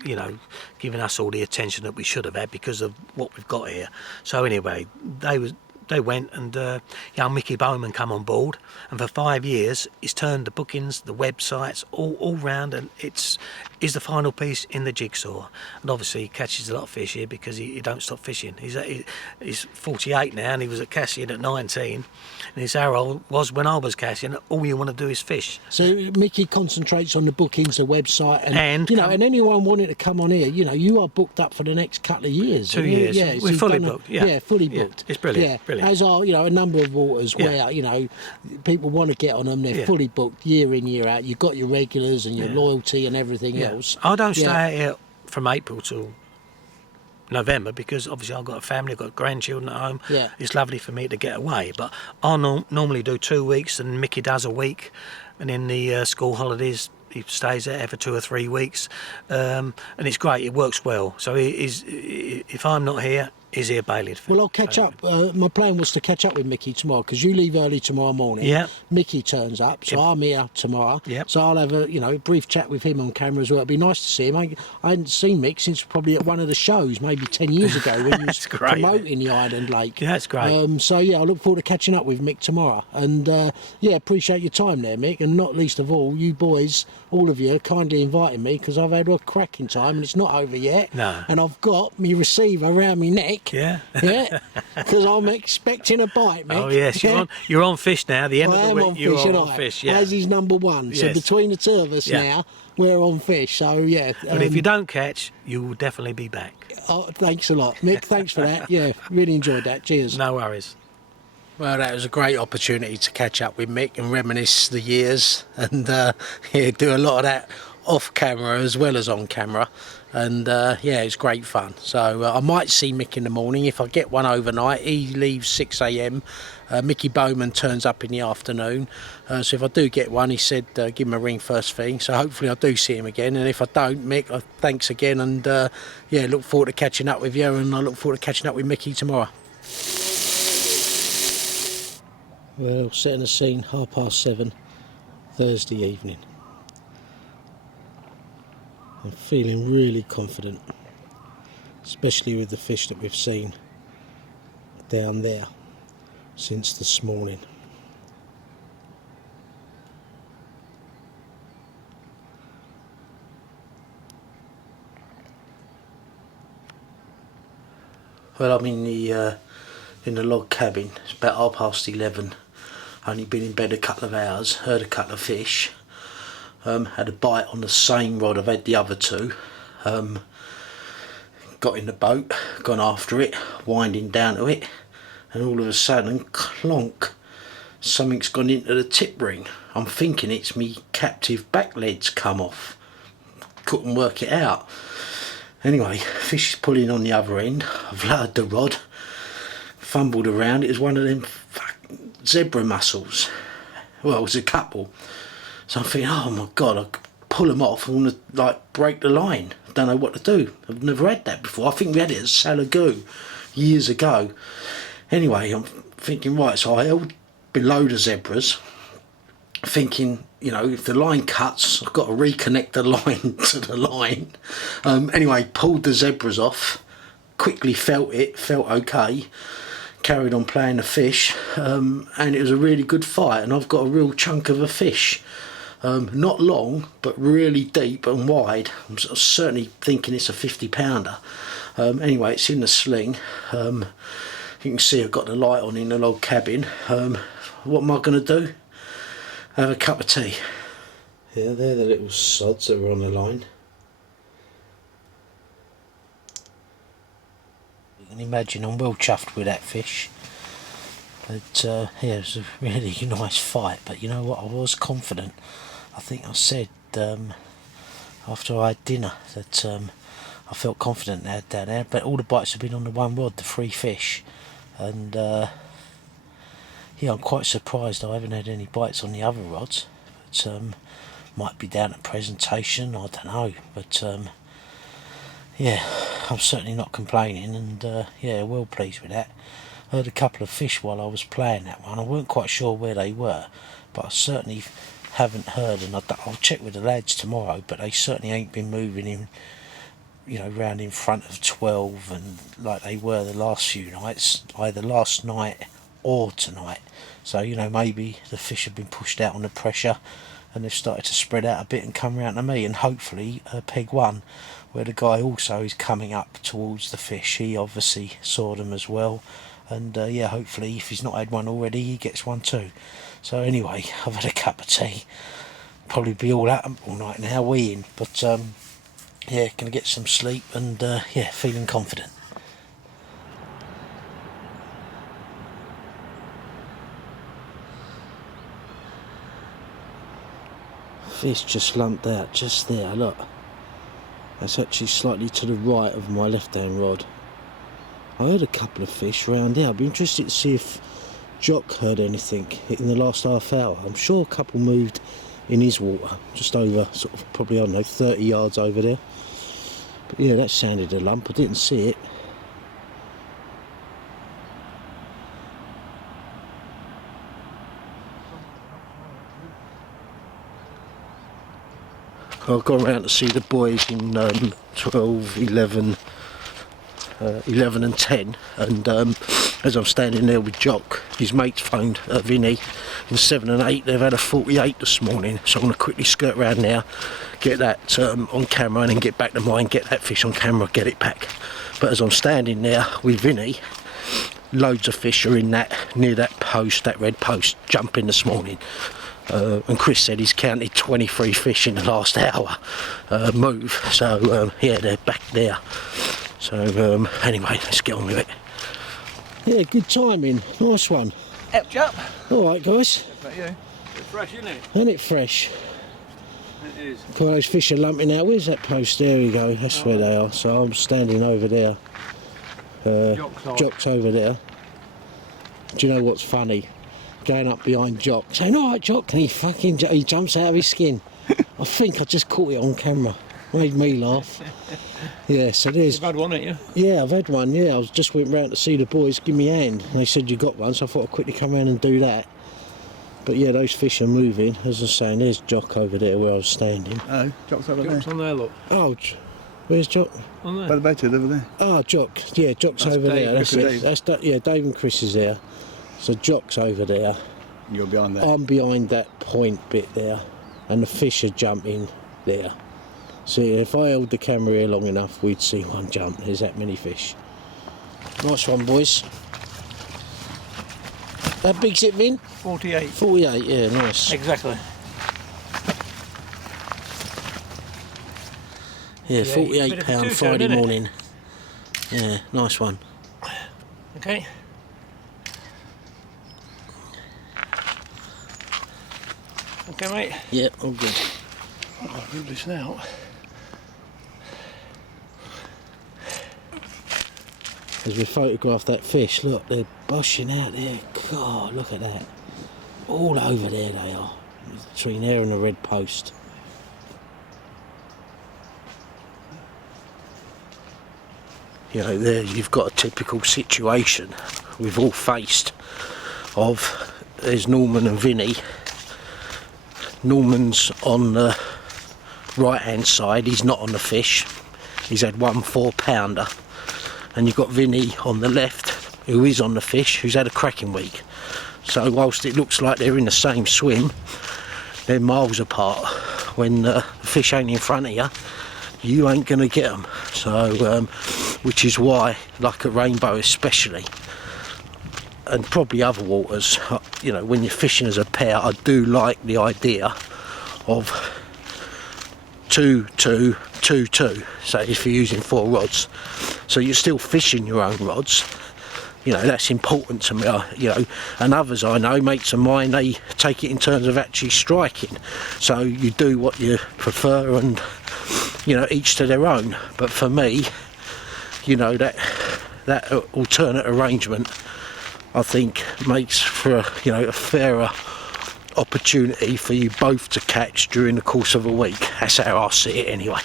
giving us all the attention that we should have had because of what we've got here. So anyway, they went, and young Mickey Bowman come on board, and for 5 years he's turned the bookings, the websites all round, and is the final piece in the jigsaw. And obviously he catches a lot of fish here because he don't stop fishing. He's 48 now, and he was at Cassian at 19, and his arrow was when I was Cassian, all you want to do is fish. So Mickey concentrates on the bookings, the website, and and anyone wanting to come on here, you are booked up for the next couple of years. 2 years. Yeah, We're you've fully done booked. Yeah, fully booked. It's brilliant. Yeah, Brilliant. as are a number of waters Yeah. where people want to get on them. They're Yeah. fully booked year in, year out. You've got your regulars and your loyalty and everything else. I don't stay Yeah. out here from April till November, because obviously I've got a family, I've got grandchildren at home. Yeah. It's lovely for me to get away, but I normally do 2 weeks, and Mickey does a week, and in the school holidays he stays there for 2 or 3 weeks, and it's great. It works well. So if I'm not here, he's here bailing. Well, I'll catch up. My plan was to catch up with Mickey tomorrow, because you leave early tomorrow morning. Yeah. Mickey turns up, so Yep. I'm here tomorrow. Yep. So I'll have a brief chat with him on camera as well. It'd be nice to see him. I hadn't seen Mick since probably at one of the shows, maybe 10 years ago, when he was great, promoting the Island Lake. Yeah, it's great. So I look forward to catching up with Mick tomorrow. And appreciate your time there, Mick. And not least of all, you boys, all of you, kindly inviting me, because I've had a cracking time, and it's not over yet. No. And I've got my receiver around my neck. Yeah. Yeah, because I'm expecting a bite, Mick. Oh yes, you're on fish now. The end I of the am week, on you're fish, and on fish. Yeah. as is number one. So Yes. between the two of us Yeah. now, we're on fish. So yeah. But if you don't catch, you will definitely be back. Thanks a lot, Mick. Thanks for that. Yeah, really enjoyed that. Cheers. No worries. Well, that was a great opportunity to catch up with Mick and reminisce the years, and do a lot of that off camera as well as on camera, and yeah, it's great fun. So I might see Mick in the morning if I get one overnight. He leaves 6 a.m. Mickey Bowman turns up in the afternoon, so if I do get one, he said give him a ring first thing, so hopefully I do see him again. And if I don't, Mick, thanks again, and yeah, look forward to catching up with you, and I look forward to catching up with Mickey tomorrow. Well, setting the scene, 7:30 Thursday evening. I'm feeling really confident, especially with the fish that we've seen down there since this morning. Well, I'm in the log cabin. It's about 11:30. Only been in bed a couple of hours. Heard a couple of fish. Had a bite on the same rod I've had the other two. Got in the boat, gone after it, winding down to it, and all of a sudden, clonk, something's gone into the tip ring. I'm thinking it's me captive back legs come off. Couldn't work it out. Anyway, fish is pulling on the other end. I've lowered the rod, fumbled around. It was one of them zebra mussels. Well, it was a couple. So I'm thinking, oh my God, I could pull them off and like break the line. I don't know what to do. I've never had that before. I think we had it at Salagoo years ago. Anyway, I'm thinking, right, so I held below the zebras, thinking, you know, if the line cuts, I've got to reconnect the line to the line. Anyway, pulled the zebras off, quickly felt okay, carried on playing the fish, and it was a really good fight, and I've got a real chunk of a fish. Not long, but really deep and wide. I'm certainly thinking it's a 50-pounder. Anyway, it's in the sling. You can see I've got the light on in the log cabin. What am I going to do? Have a cup of tea. Yeah, they're the little sods that were on the line. You can imagine I'm well chuffed with that fish. But yeah, it was a really nice fight. But you know what, I was confident. I think I said after I had dinner that I felt confident down there. But all the bites have been on the one rod, the 3 fish. And yeah, I'm quite surprised I haven't had any bites on the other rods, but might be down to presentation, I don't know, but yeah, I'm certainly not complaining, and yeah, well pleased with that. Heard a couple of fish while I was playing that one. I weren't quite sure where they were, but I certainly haven't heard, and I'll check with the lads tomorrow, but they certainly ain't been moving in, you know, round in front of 12 and like they were the last few nights, either last night or tonight. So, you know, maybe the fish have been pushed out on the pressure and they've started to spread out a bit and come round to me, and hopefully peg 1, where the guy also is coming up towards the fish, he obviously saw them as well, and yeah, hopefully if he's not had one already, he gets one too. So anyway, I've had a cup of tea, probably be all out all night now, weeing, but yeah, gonna get some sleep, and yeah, feeling confident. Fish just lumped out just there, look. That's actually slightly to the right of my left hand rod. I heard a couple of fish round there. I'd be interested to see if Jock heard anything in the last half hour. I'm sure a couple moved in his water, just over, sort of probably, I don't know, 30 yards over there. But yeah, that sounded a lump. I didn't see it. I've gone round to see the boys in 12, 11 and 10, and as I'm standing there with Jock, his mate's phoned Vinny. In 7 and 8 they've had a 48 this morning, so I'm going to quickly skirt round now, get that on camera, and then get back to mine, get that fish on camera, get it back. But as I'm standing there with Vinny, loads of fish are in that, near that post, that red post, jumping this morning. And Chris said he's counted 23 fish in the last hour move, so yeah, they're back there. So anyway, let's get on with it. Yeah, good timing, nice one. Yep, chap. Alright guys. What about you? It's fresh, isn't it? Isn't it fresh? It is. Look, those fish are lumping out. Where's that post? There we go. That's where they are. So I'm standing over there. Jock's over there. Do you know what's funny? Going up behind Jock, saying, "All right, Jock," and he jumps out of his skin. I think I just caught it on camera. Made me laugh. Yeah, so there's... You've had one, haven't you? Yeah, I've had one, yeah. I just went round to see the boys, give me a hand. And they said you got one, so I thought I'd quickly come round and do that. But yeah, those fish are moving. As I was saying, there's Jock over there where I was standing. Oh, Jock's over Jock's there. on there, look. Oh, where's Jock? On there. By the boat over there. Oh, Jock. Yeah, Jock's That's over Dave, there. That's Chris it. and Yeah, Dave and Chris is there. So Jock's over there. You're behind there. I'm behind that point bit there. And the fish are jumping there. So if I held the camera here long enough, we'd see one jump. There's that many fish. Nice one, boys. How big's it, Vin? 48. 48, yeah, nice. Exactly. Yeah, Yeah, £48 bit of a two-tone, Friday innit? morning. Yeah, nice one. Okay. Okay, mate. Yeah, all good. I'll do this now. As we photograph that fish, look, they're bushing out there. God, look at that. All over there they are. Between there and the red post. You know, there you've got a typical situation we've all faced of, there's Norman and Vinny. Norman's on the right hand side, he's not on the fish. He's had one 4-pounder. And you've got Vinny on the left, who is on the fish, who's had a cracking week. So whilst it looks like they're in the same swim, they're miles apart. When the fish ain't in front of you, you ain't going to get them. So, which is why, like at Rainbow especially, and probably other waters, you know, when you're fishing as a pair, I do like the idea of 2, 2, 2, 2. So if you're using 4 rods, so you're still fishing your own rods. You know, that's important to me. You know, and others I know, mates of mine, they take it in terms of actually striking. So you do what you prefer, and you know, each to their own. But for me, you know, that alternate arrangement, I think, makes for a fairer opportunity for you both to catch during the course of a week. That's how I see it anyway.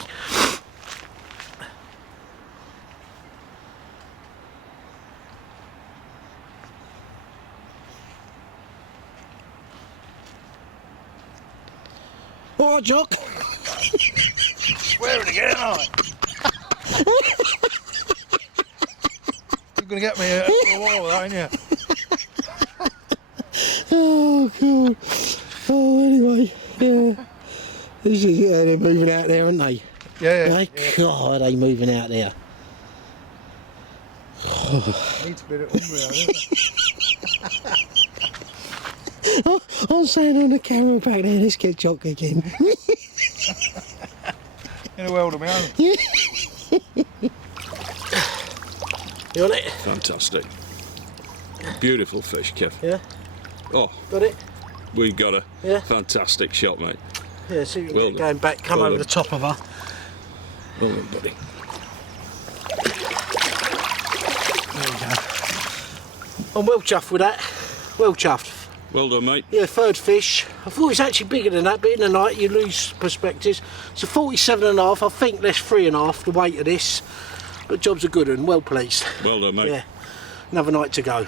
All right, Jock. Swearing again, aren't I? You're going to get me a wall with that, aren't you? Oh, God. Oh, anyway, yeah. Yeah, they're moving out there, aren't they? Yeah. My God, are they moving out there? Needs a bit of umbria, doesn't it? Oh, I'm saying on the camera back there, let's get Jock again. In a world of my own. You want it? Fantastic. Beautiful fish, Kev. Yeah. Oh, Got it? we got a Yeah. fantastic shot, mate. Yeah, see, Well done. going back, come Well over done. the top of her. Well done, buddy. There we go. I'm well chuffed with that. Well chuffed. Well done, mate. Yeah, third fish. I thought it was actually bigger than that, but in the night you lose perspectives. It's a 47.5. I think there's 3.5 the weight of this. But job's a good one. Well pleased. Well done, mate. Yeah. Another night to go.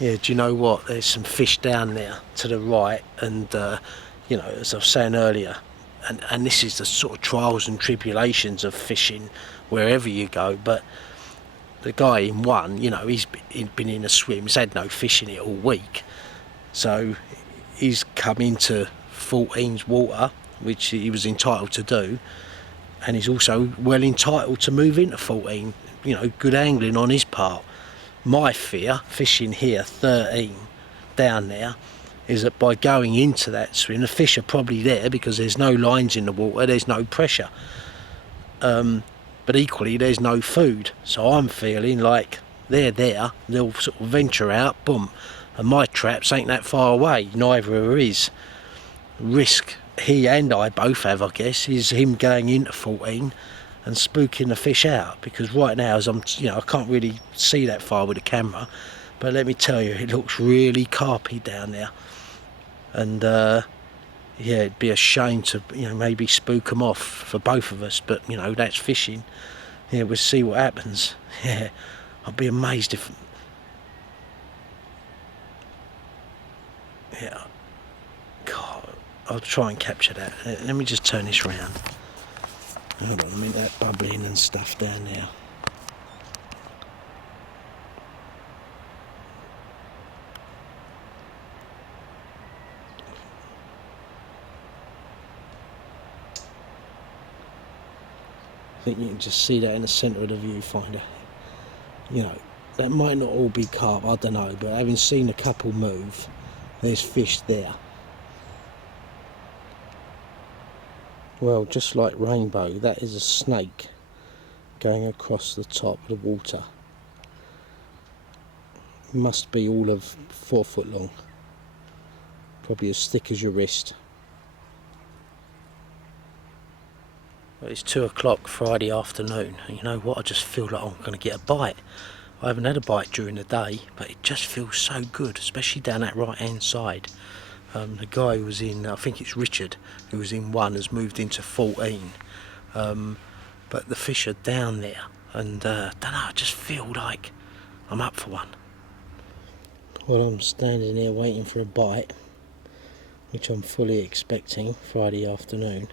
Yeah, do you know what? There's some fish down there to the right, and you know, as I was saying earlier, and this is the sort of trials and tribulations of fishing wherever you go. But the guy in one, you know, he's been in a swim, he's had no fish in it all week, so he's come into 14's water, which he was entitled to do, and he's also well entitled to move into 14. You know, good angling on his part. My fear, fishing here 13 down there, is that by going into that swim, the fish are probably there because there's no lines in the water, there's no pressure. But equally, there's no food. So I'm feeling like they're there, they'll sort of venture out, boom, and my traps ain't that far away, neither are his. Risk he and I both have, I guess, is him going into 14 and spooking the fish out, because right now, as I'm, I can't really see that far with the camera, but let me tell you, it looks really carpy down there, and yeah, it'd be a shame to maybe spook them off for both of us, but that's fishing. Yeah, we'll see what happens. Yeah, I'd be amazed if. Yeah, God, I'll try and capture that. Let me just turn this round. Hold on, I mean that bubbling and stuff down there. I think you can just see that in the centre of the viewfinder. That might not all be carp, I don't know, but having seen a couple move, there's fish there. Well, just like Rainbow, that is a snake going across the top of the water. It must be all of 4 foot long, probably as thick as your wrist. Well, it's 2 o'clock Friday afternoon, and you know what, I just feel like I'm going to get a bite. I haven't had a bite during the day, but it just feels so good, especially down that right hand side. The guy who was in, I think it's Richard, who was in 1, has moved into 14, but the fish are down there, and don't know, I just feel like I'm up for one. Well, I'm standing here waiting for a bite, which I'm fully expecting Friday afternoon.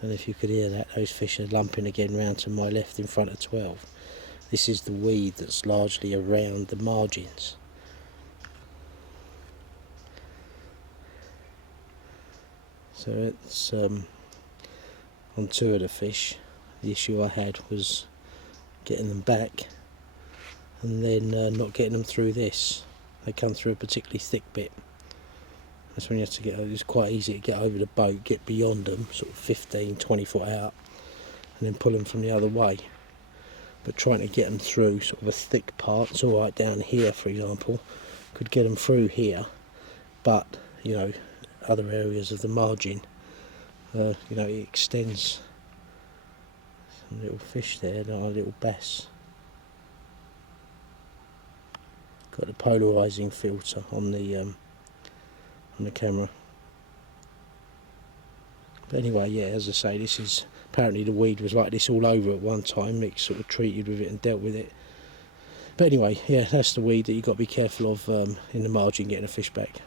Don't know if you could hear that, those fish are lumping again round to my left in front of 12. This is the weed that's largely around the margins. So it's on 2 of the fish. The issue I had was getting them back and then not getting them through this. They come through a particularly thick bit. That's when you have to get, it's quite easy to get over the boat, get beyond them, sort of 15, 20 foot out, and then pull them from the other way. But trying to get them through sort of a thick part, it's all right down here for example, could get them through here, but other areas of the margin, it extends. Some little fish there, a little bass. Got the polarising filter on the camera. But anyway, yeah, as I say, this is apparently the weed was like this all over at one time. Mick sort of treated with it and dealt with it. But anyway, yeah, that's the weed that you've got to be careful of in the margin getting a fish back.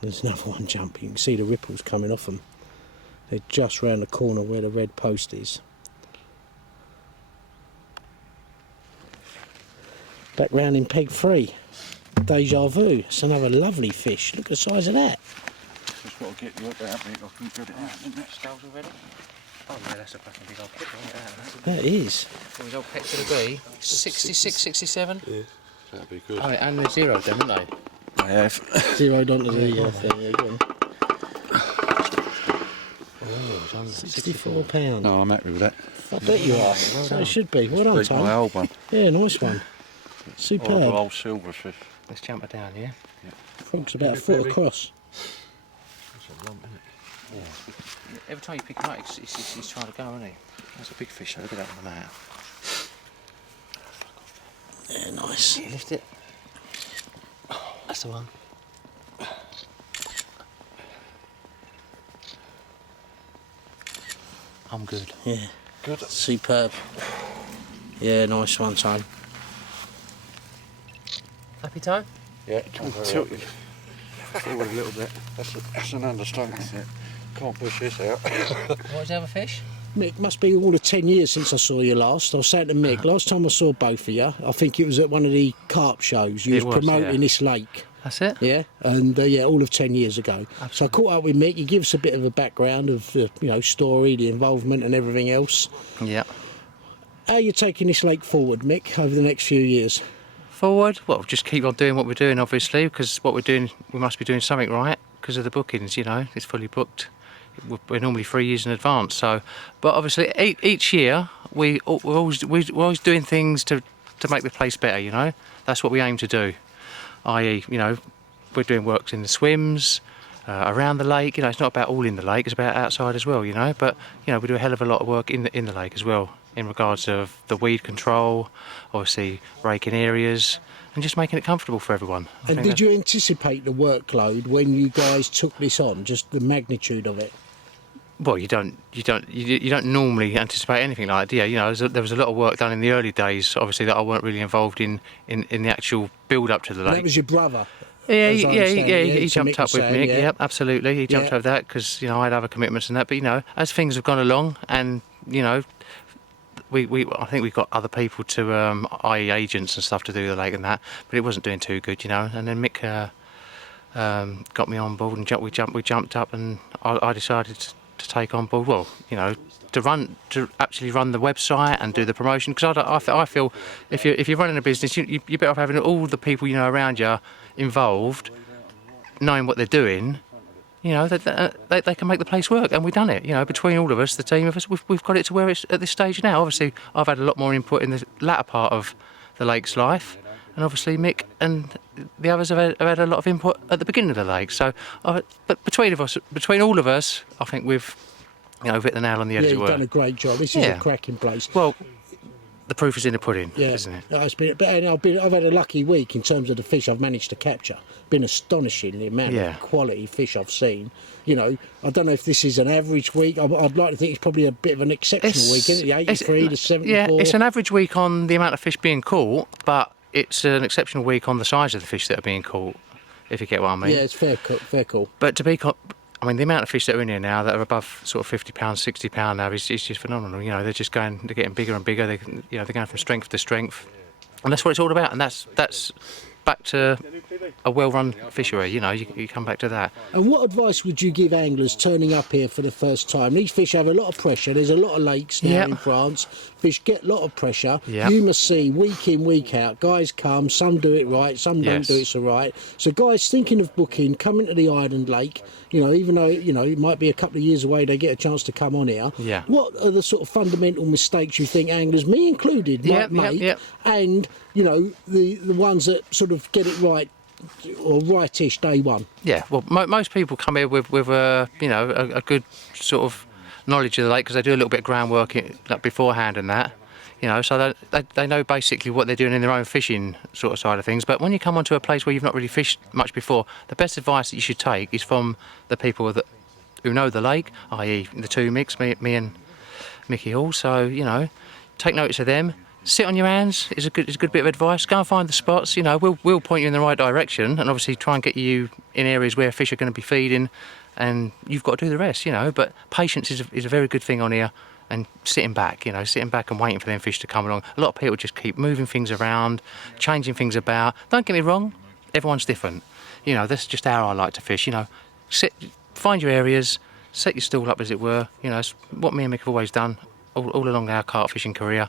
There's another one jumping. You can see the ripples coming off them. They're just round the corner where the red post is. Back round in peg 3. Deja vu. It's another lovely fish. Look at the size of that. Just got to get you up there, I can get it out, isn't it? Scales already? Oh yeah, that's a fucking big old pit, isn't it? That is. What was old pit going to be? 66, 67? Yeah, that'd be good. Oh, and they're zeroed then, aren't they? I have. Zeroed onto the thing. Yeah, go on. Oh, £64. No, I'm happy with that. I bet you are. So it should be. Well done, Beat my Tom. old one. Yeah, nice one. Or the Superb. old silverfish. Let's jump it down, yeah? Frog's about a foot across. That's a lump, isn't it? Every time you pick him up, he's trying to go, isn't he? That's a big fish, though. Look at that on the mat. Yeah, nice. Yeah, lift it. That's the one. I'm good. Yeah. Good. Superb. Yeah, nice one, Tom. Happy time? Yeah, come tilt it forward a little bit. That's an understatement. That's it. Can't push this out. What's the other fish? Mick, must be all of 10 years since I saw you last. I was saying to Mick, last time I saw both of you, I think it was at one of the carp shows. You was promoting yeah. this lake. That's it? Yeah, and yeah, all of 10 years ago. Absolutely. So I caught up with Mick. He gives us a bit of a background of the story, the involvement and everything else. Yeah. How are you taking this lake forward, Mick, over the next few years? Forward? Well, just keep on doing what we're doing, obviously, because what we're doing, we must be doing something right because of the bookings, it's fully booked. We're normally 3 years in advance, so. But obviously, each year, we're always doing things to make the place better, That's what we aim to do. I.e., we're doing works in the swims, around the lake. You know, it's not about all in the lake; it's about outside as well. You know, but you know, we do a hell of a lot of work in the lake as well, in regards of the weed control, obviously raking areas, and just making it comfortable for everyone. And did you anticipate the workload when you guys took this on? Just the magnitude of it. Well, you don't normally anticipate anything like that, do you? You know, there was a lot of work done in the early days, obviously, that I weren't really involved in the actual build up to the lake. That was your brother. Yeah, as I understand it, he jumped up with Mick. yeah. Yep, absolutely. He jumped over that because, you know, I had other commitments and that. But, you know, as things have gone along, and, you know, I think we've got other people to, i.e. agents and stuff, to do the lake and that, but it wasn't doing too good, you know. And then Mick got me on board, and we jumped up, and I decided to take on board. Well, you know, to actually run the website and do the promotion, because I feel if you're running a business, you better off having all the people you know around you involved, knowing what they're doing. You know, they can make the place work, and we've done it. You know, between all of us, the team of us, we've got it to where it's at this stage now. Obviously, I've had a lot more input in the latter part of the lake's life, and obviously Mick and the others have had a lot of input at the beginning of the lake. So, but between all of us, I think we've, you know, hit the nail on the head, as it were. You've done a great job. This is a cracking place. Well, the proof is in the pudding, isn't it? I've had a lucky week in terms of the fish I've managed to capture. Been astonishing the amount of quality fish I've seen. You know, I don't know if this is an average week. I'd like to think it's probably a bit of an exceptional week, isn't it? The 83, the 74. Yeah, it's an average week on the amount of fish being caught, but it's an exceptional week on the size of the fish that are being caught, if you get what I mean. Yeah, it's fair call. But I mean, the amount of fish that are in here now that are above sort of £50, £60 now is just phenomenal. You know, they're getting bigger and bigger. They're going from strength to strength, and that's what it's all about. And that's back to a well-run fishery. You know, you come back to that. And what advice would you give anglers turning up here for the first time? These fish have a lot of pressure. There's a lot of lakes now in France. Fish get a lot of pressure. You must see week in, week out. Guys come, some do it right, some don't do it so right. So guys thinking of booking, coming to the island lake, you know, even though, you know, it might be a couple of years away, they get a chance to come on here. What are the sort of fundamental mistakes you think anglers, me included, might make? And, you know, the ones that sort of get it right, or rightish day one? Yeah, well, most people come here with you know, a good sort of knowledge of the lake, because they do a little bit of groundwork beforehand and that. You know, so they know basically what they're doing in their own fishing sort of side of things. But when you come onto a place where you've not really fished much before, the best advice that you should take is from the people who know the lake, i.e. the two Micks, me and Mickey Hall. So, you know, take notice of them. Sit on your hands is a good bit of advice. Go and find the spots. You know, we'll point you in the right direction, and obviously try and get you in areas where fish are going to be feeding, and you've got to do the rest. You know, but patience is a very good thing on here. And sitting back and waiting for them fish to come along. A lot of people just keep moving things around, changing things about. Don't get me wrong, everyone's different. You know, that's just how I like to fish. You know, find your areas, set your stall up, as it were. You know, it's what me and Mick have always done all along our carp fishing career.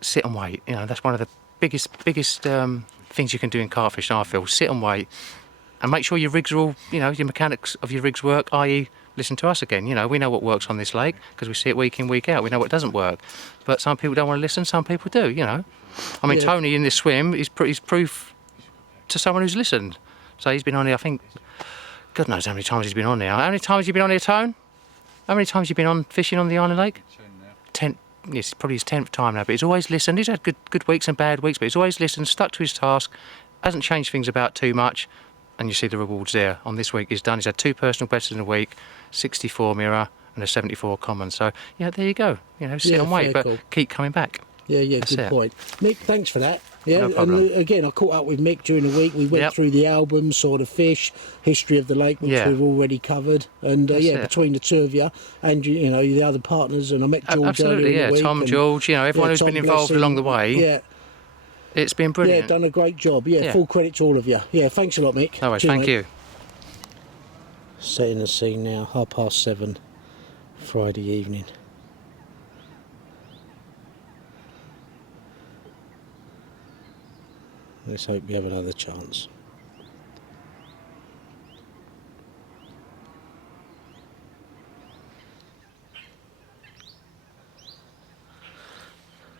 Sit and wait. You know, that's one of the biggest things you can do in carp fishing, I feel. Sit and wait, and make sure your rigs are all, you know, your mechanics of your rigs work, i.e. listen to us again. You know, we know what works on this lake because we see it week in, week out. We know what doesn't work. But some people don't want to listen, some people do, you know. I mean, Tony in this swim is proof to someone who's listened. So he's been on here, I think, God knows how many times he's been on here. How many times have you been on here, Tone? How many times have you been on fishing on the Island Lake? 10. Yes, probably his 10th time now, but he's always listened. He's had good weeks and bad weeks, but he's always listened, stuck to his task, hasn't changed things about too much. And you see the rewards there. On this week he's done. He's had 2 personal bests in a week, 64 mirror and a 74 common. So, yeah, there you go. You know, sit and wait, but keep coming back. Yeah, That's good point. Mick, thanks for that. Yeah, no problem. And again, I caught up with Mick during the week. We went through the album, saw the fish, history of the lake, which we've already covered. And between the two of you and you know the other partners, and I met George earlier in the week, Tom, George, you know, everyone who's been involved along the way. Yeah. It's been brilliant. Yeah, done a great job. Yeah, full credit to all of you. Yeah, thanks a lot, Mick. No worries, Cheers, thank mate. you. Setting the scene now, 7:30, Friday evening. Let's hope we have another chance.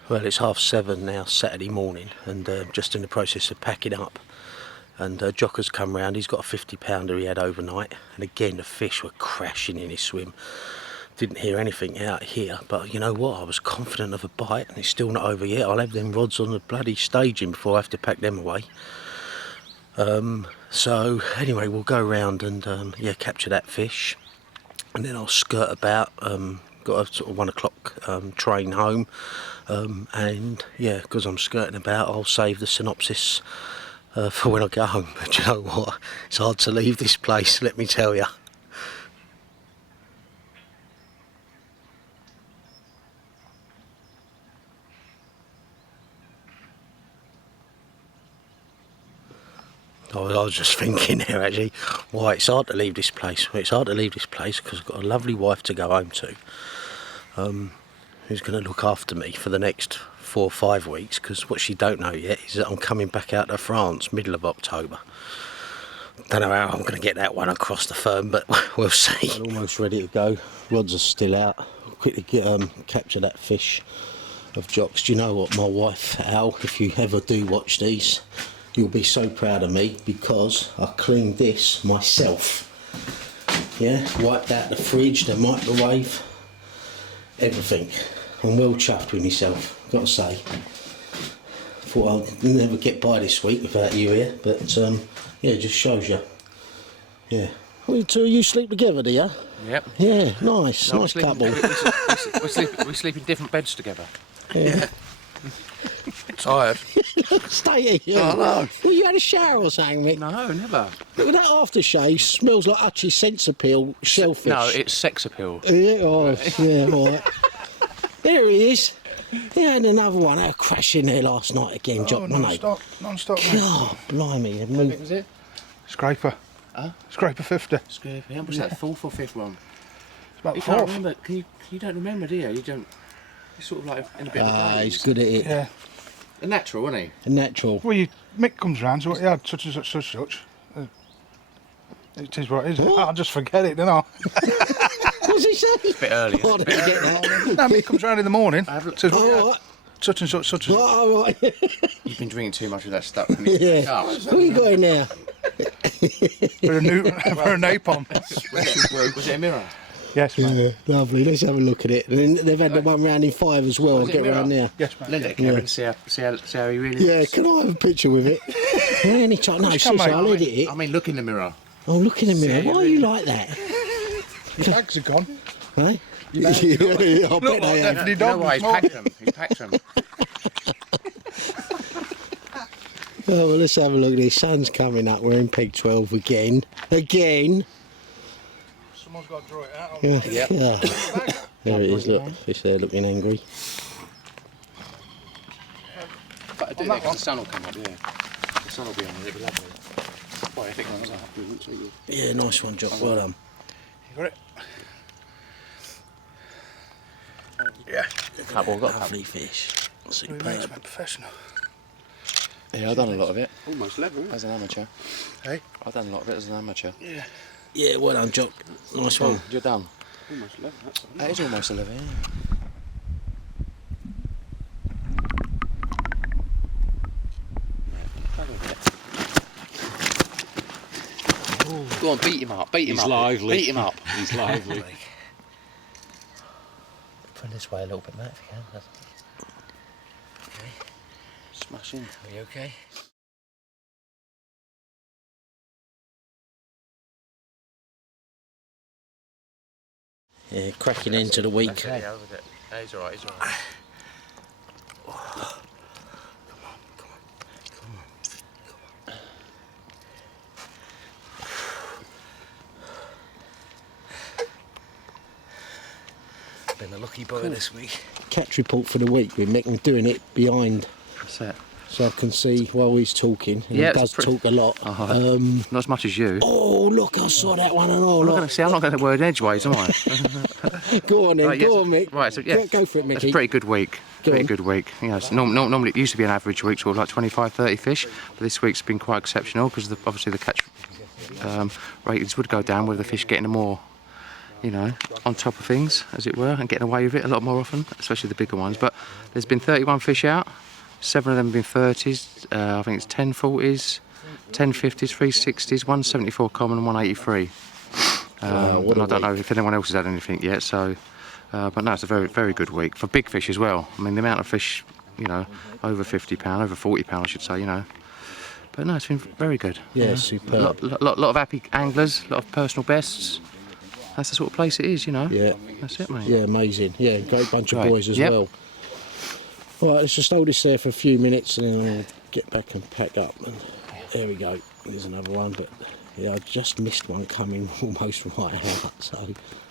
Well, it's 7:30 now, Saturday morning, and just in the process of packing up. And Jocker's come round, he's got a 50-pounder he had overnight, and again the fish were crashing in his swim. Didn't hear anything out here, but you know what, I was confident of a bite, and it's still not over yet. I'll have them rods on the bloody staging before I have to pack them away. So anyway, we'll go round and yeah, capture that fish, and then I'll skirt about. Got a sort of 1 o'clock train home, and yeah, because I'm skirting about, I'll save the synopsis for when I go home. But you know what, it's hard to leave this place, let me tell you. I was just thinking there actually, why it's hard to leave this place. Well, it's hard to leave this place because I've got a lovely wife to go home to, who's going to look after me for the next 4 or 5 weeks, because what she don't know yet is that I'm coming back out to France middle of October. Don't know how I'm going to get that one across the firm, but we'll see. I'm almost ready to go. Rods are still out. I'll quickly capture that fish of Jock's. Do you know what, my wife Al, if you ever do watch these, you'll be so proud of me, because I cleaned this myself. Yeah, wiped out the fridge, the microwave, everything. I'm well chuffed with myself, got to say. Thought I'd never get by this week without you here, but yeah, it just shows you. Yeah. Well, you two, you sleep together, do you? Yep. Yeah, nice, No, nice couple. We sleep in different beds together. Yeah. Tired. Stay here. Oh, no. Well, you had a shower or something, Mick? No, never. Look at that aftershave, smells like Hutchie Sense Appeal shellfish. No, it's sex appeal. Yeah, oh, yeah, all right. There he is. He had another one. Had a crash in there last night again, Jock, wasn't he? Non-stop, mate. God, blimey. How big was it? Scraper. Huh? Scraper 50. Scraper. How much was that? 4th or 5th one? It's about You the 4th. can't remember. You don't remember, do you? You don't. You're sort of like in a bit of a He's daze. good at it. Yeah. A natural, isn't he? A natural. Well, Mick comes round, so what you had, such and such, such, such. It is what it is. What? I'll just forget it, don't I? What's he say? It's a bit early. Oh, I didn't get that. No, Mick comes round in the morning, says, what you Oh, had, right. such and such, such and such. Oh, right. You've been drinking too much of that stuff. Yeah. What you got in there? For a napalm. Was it a mirror? Yes, mate. Yeah, lovely. Let's have a look at it. And then they've had the one round in 5 as well. I'll Was it get mirror? round there. Yes, mate. Lend it to Kevin, see how he really Yeah, looks. can I have a picture with it? Any time? No, Come, seriously, mate. I'll edit it. I mean, look in the mirror. Oh, look in the mirror. See, Why are you like that? Your bags are gone. Hey? Yeah, I bet Look they like have. Definitely You know dog why? He's this morning. packed them. He's packed them. Oh, well, let's have a look at this. Sun's coming up. We're in peak 12 again. Again. Someone's got to draw it out. Yeah. Yep. Yeah. There it is. Look, fish there looking angry. But I do think the sun will come up, yeah. The sun will be on it, it'll be lovely. Quite a thick one, isn't it? Yeah, nice one, Jock. Well done. You got it? Couple, got a couple. Lovely fish. He makes Superb. me professional. Yeah, I've done a lot of it. Almost level. As an amateur. Hey? I've done a lot of it as an amateur. Yeah. Yeah, well done, Jock. Nice one. You're done. Almost level, that's all. That is almost 11, yeah. Go on, beat him up, beat him He's up. lively. Beat him up. He's lively. Put this way a little bit, Matt, if you can. Smash in. Are you okay? Yeah, cracking into the week. Okay, over there. He's alright, he's alright. Been a lucky boy this week. Catch report for the week. We're making doing it behind, That's it. so I can see while he's talking. And Yeah, he it's does pretty- talk a lot. Not as much as you. Oh, look! I saw that one and all. I'm not Look. going to say, I'm not going to word edgeways, am I? Go on then, Right, go yes. on, Mick. Right, so yeah. Go for it, Mickey. It's a pretty good week. Go Pretty on. good week. You know, normally it used to be an average week, sort of like 25, 30 fish. But this week's been quite exceptional because obviously the catch ratings would go down with the fish getting more, you know, on top of things, as it were, and getting away with it a lot more often, especially the bigger ones. But there's been 31 fish out. 7 of them have been 30s. I think it's 10 40s. 1050s, 360s, 174 common, and 183. And I don't know if anyone else has had anything yet. So, but no, it's a very, very good week for big fish as well. I mean, the amount of fish, you know, over £50, over £40, I should say, you know. But no, it's been very good. Yeah, superb. Lot of happy anglers, a lot of personal bests. That's the sort of place it is, you know. Yeah. That's it, mate. Yeah, amazing. Yeah, great bunch of Great. boys as Yep. well. All right, let's just hold this there for a few minutes and then I'll get back and pack up. And there we go. There's another one, but yeah, I just missed one coming almost right out. So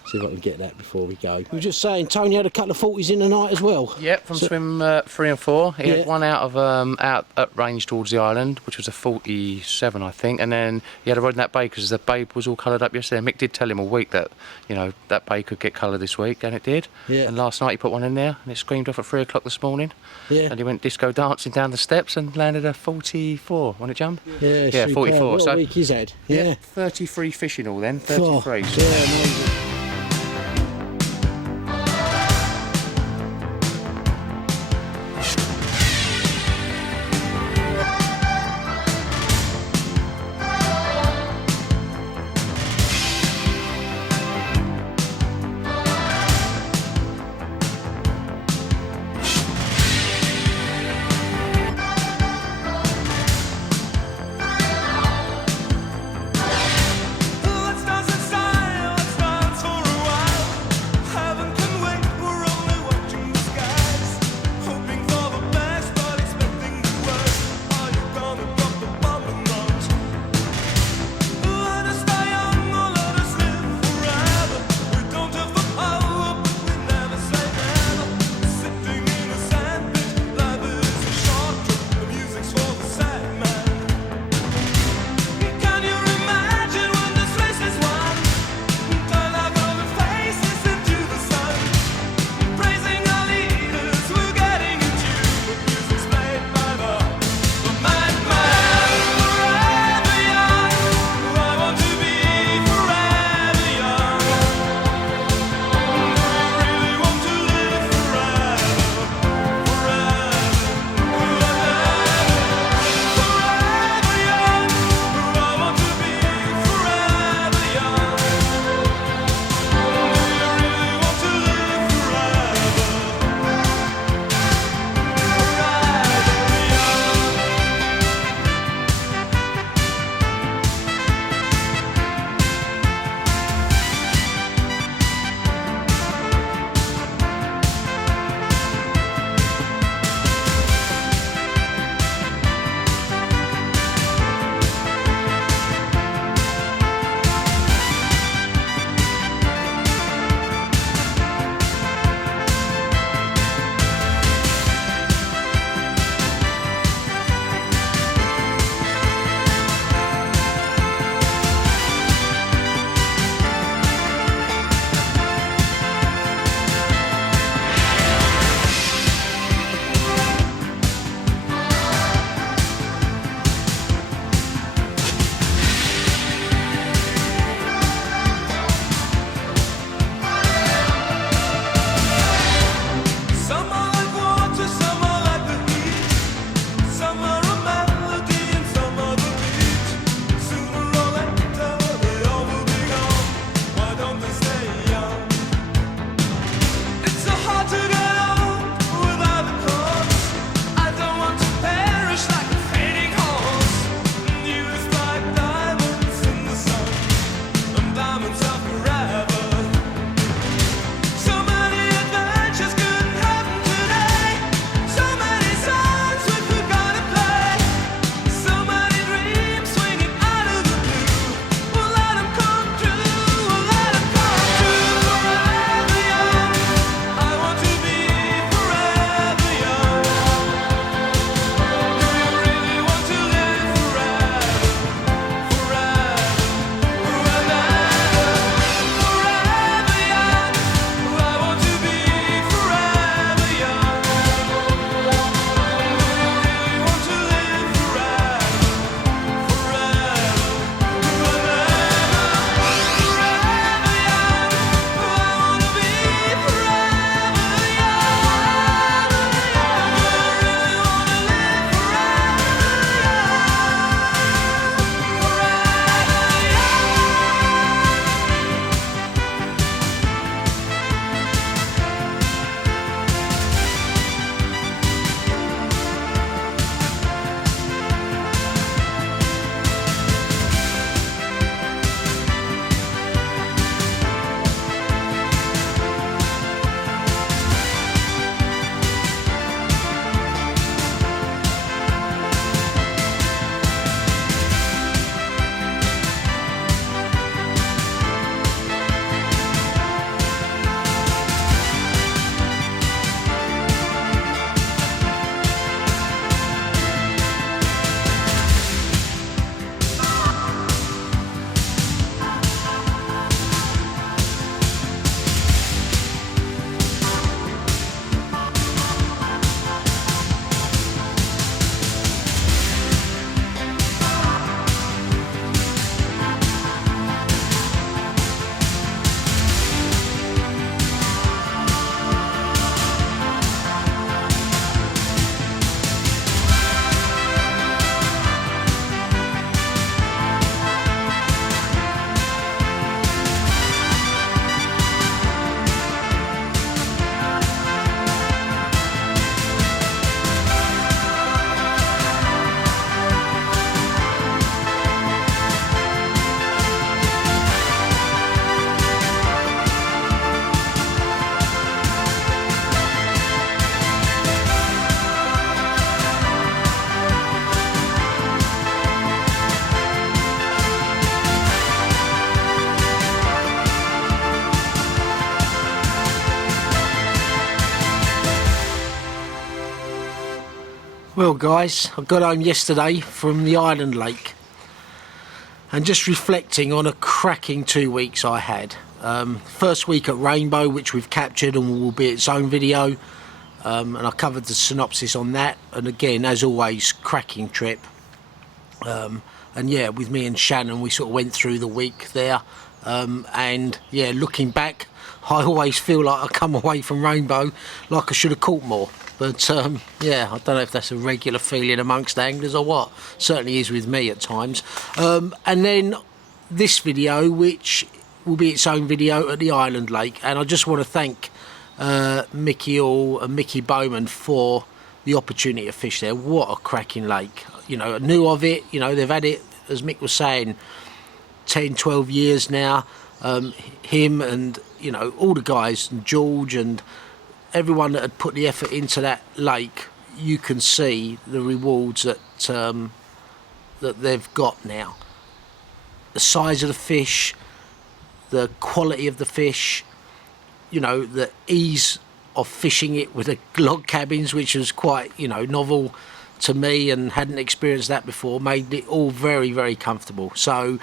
see if I can get that before we go. We were just saying, Tony had a couple of 40s in the night as well. Yep, from swim 3 and 4. He Yeah. had one out of out at range towards the island, which was a 47, I think, and then he had a rod in that bay because the bay was all coloured up yesterday. Mick did tell him all week that, you know, that bay could get coloured this week, and it did. Yeah. And last night he put one in there, and it screamed off at 3 o'clock this morning. Yeah. And he went disco dancing down the steps and landed a 44. Want to jump? Yeah, Yeah, superb. 44. What So a week he's had. Yeah. 33 fish in all then. Oh, 33. yeah, amazing. Let's dance in style, let's dance Well guys, I got home yesterday from the Island Lake and just reflecting on a cracking 2 weeks I had. First week at Rainbow, which we've captured and will be its own video, and I covered the synopsis on that, and again, as always, cracking trip. And yeah, with me and Shannon, we sort of went through the week there, and yeah, looking back, I always feel like I come away from Rainbow like I should have caught more. But yeah, I don't know if that's a regular feeling amongst anglers or what. Certainly is with me at times. And then this video, which will be its own video at the Island Lake, and I just want to thank Mickey Hall and Mickey Bowman for the opportunity to fish there. What a cracking lake. You know, I knew of it, you know, they've had it, as Mick was saying, 10, 12 years now. Him and, you know, all the guys, and George and everyone that had put the effort into that lake, you can see the rewards that that they've got now. The size of the fish, the quality of the fish, you know, the ease of fishing it with the log cabins, which was quite, you know, novel to me and hadn't experienced that before, made it all very, very comfortable. So,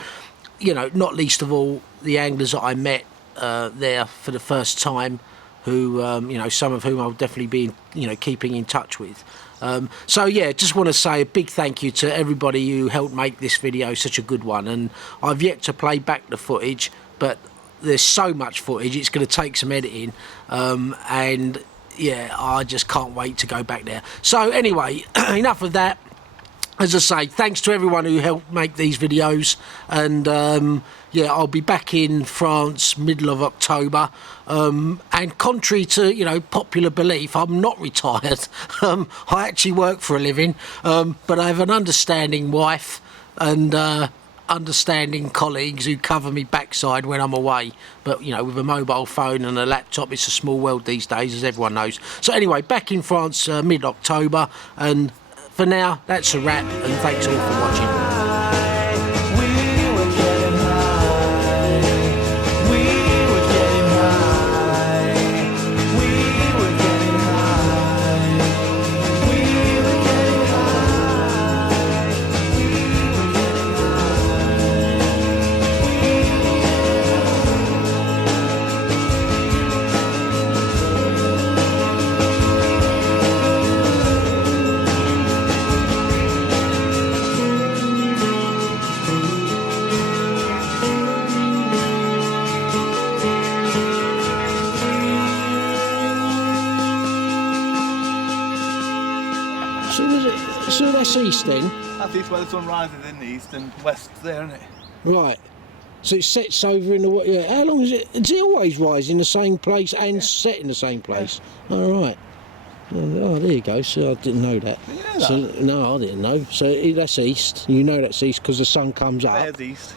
you know, not least of all, the anglers that I met there for the first time, who, you know, some of whom I'll definitely be, you know, keeping in touch with. So yeah, just want to say a big thank you to everybody who helped make this video such a good one. And I've yet to play back the footage, but there's so much footage, it's going to take some editing. And yeah, I just can't wait to go back there. So anyway, enough of that. As I say, thanks to everyone who helped make these videos, and yeah, I'll be back in France middle of October, and contrary to, you know, popular belief, I'm not retired. I actually work for a living, but I have an understanding wife and understanding colleagues who cover me backside when I'm away. But, you know, with a mobile phone and a laptop, it's a small world these days, as everyone knows. So anyway, back in France mid-October, and for now, that's a wrap, and thanks all for watching. So that's east then? That's east where the sun rises in the east, and west there, isn't it? Right. So it sets over in the... Yeah. How long is it? Does it always rise in the same place and set in the same place? Yeah. All right. Oh, there you go. So I didn't know that. Did you know that? So, no, I didn't know. So that's east. You know that's east because the sun comes up. There's east.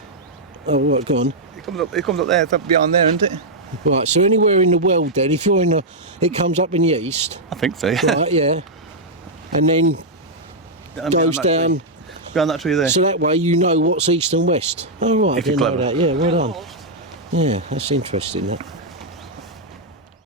Oh, right, go on. It comes up there, it's up beyond there, isn't it? Right, so anywhere in the world then, if you're in the... It comes up in the east. I think so, yeah. Right, yeah. And then goes down... Behind that tree there. So that way you know what's east and west. Oh, right, I didn't know that. Yeah, well done. Yeah, that's interesting, that.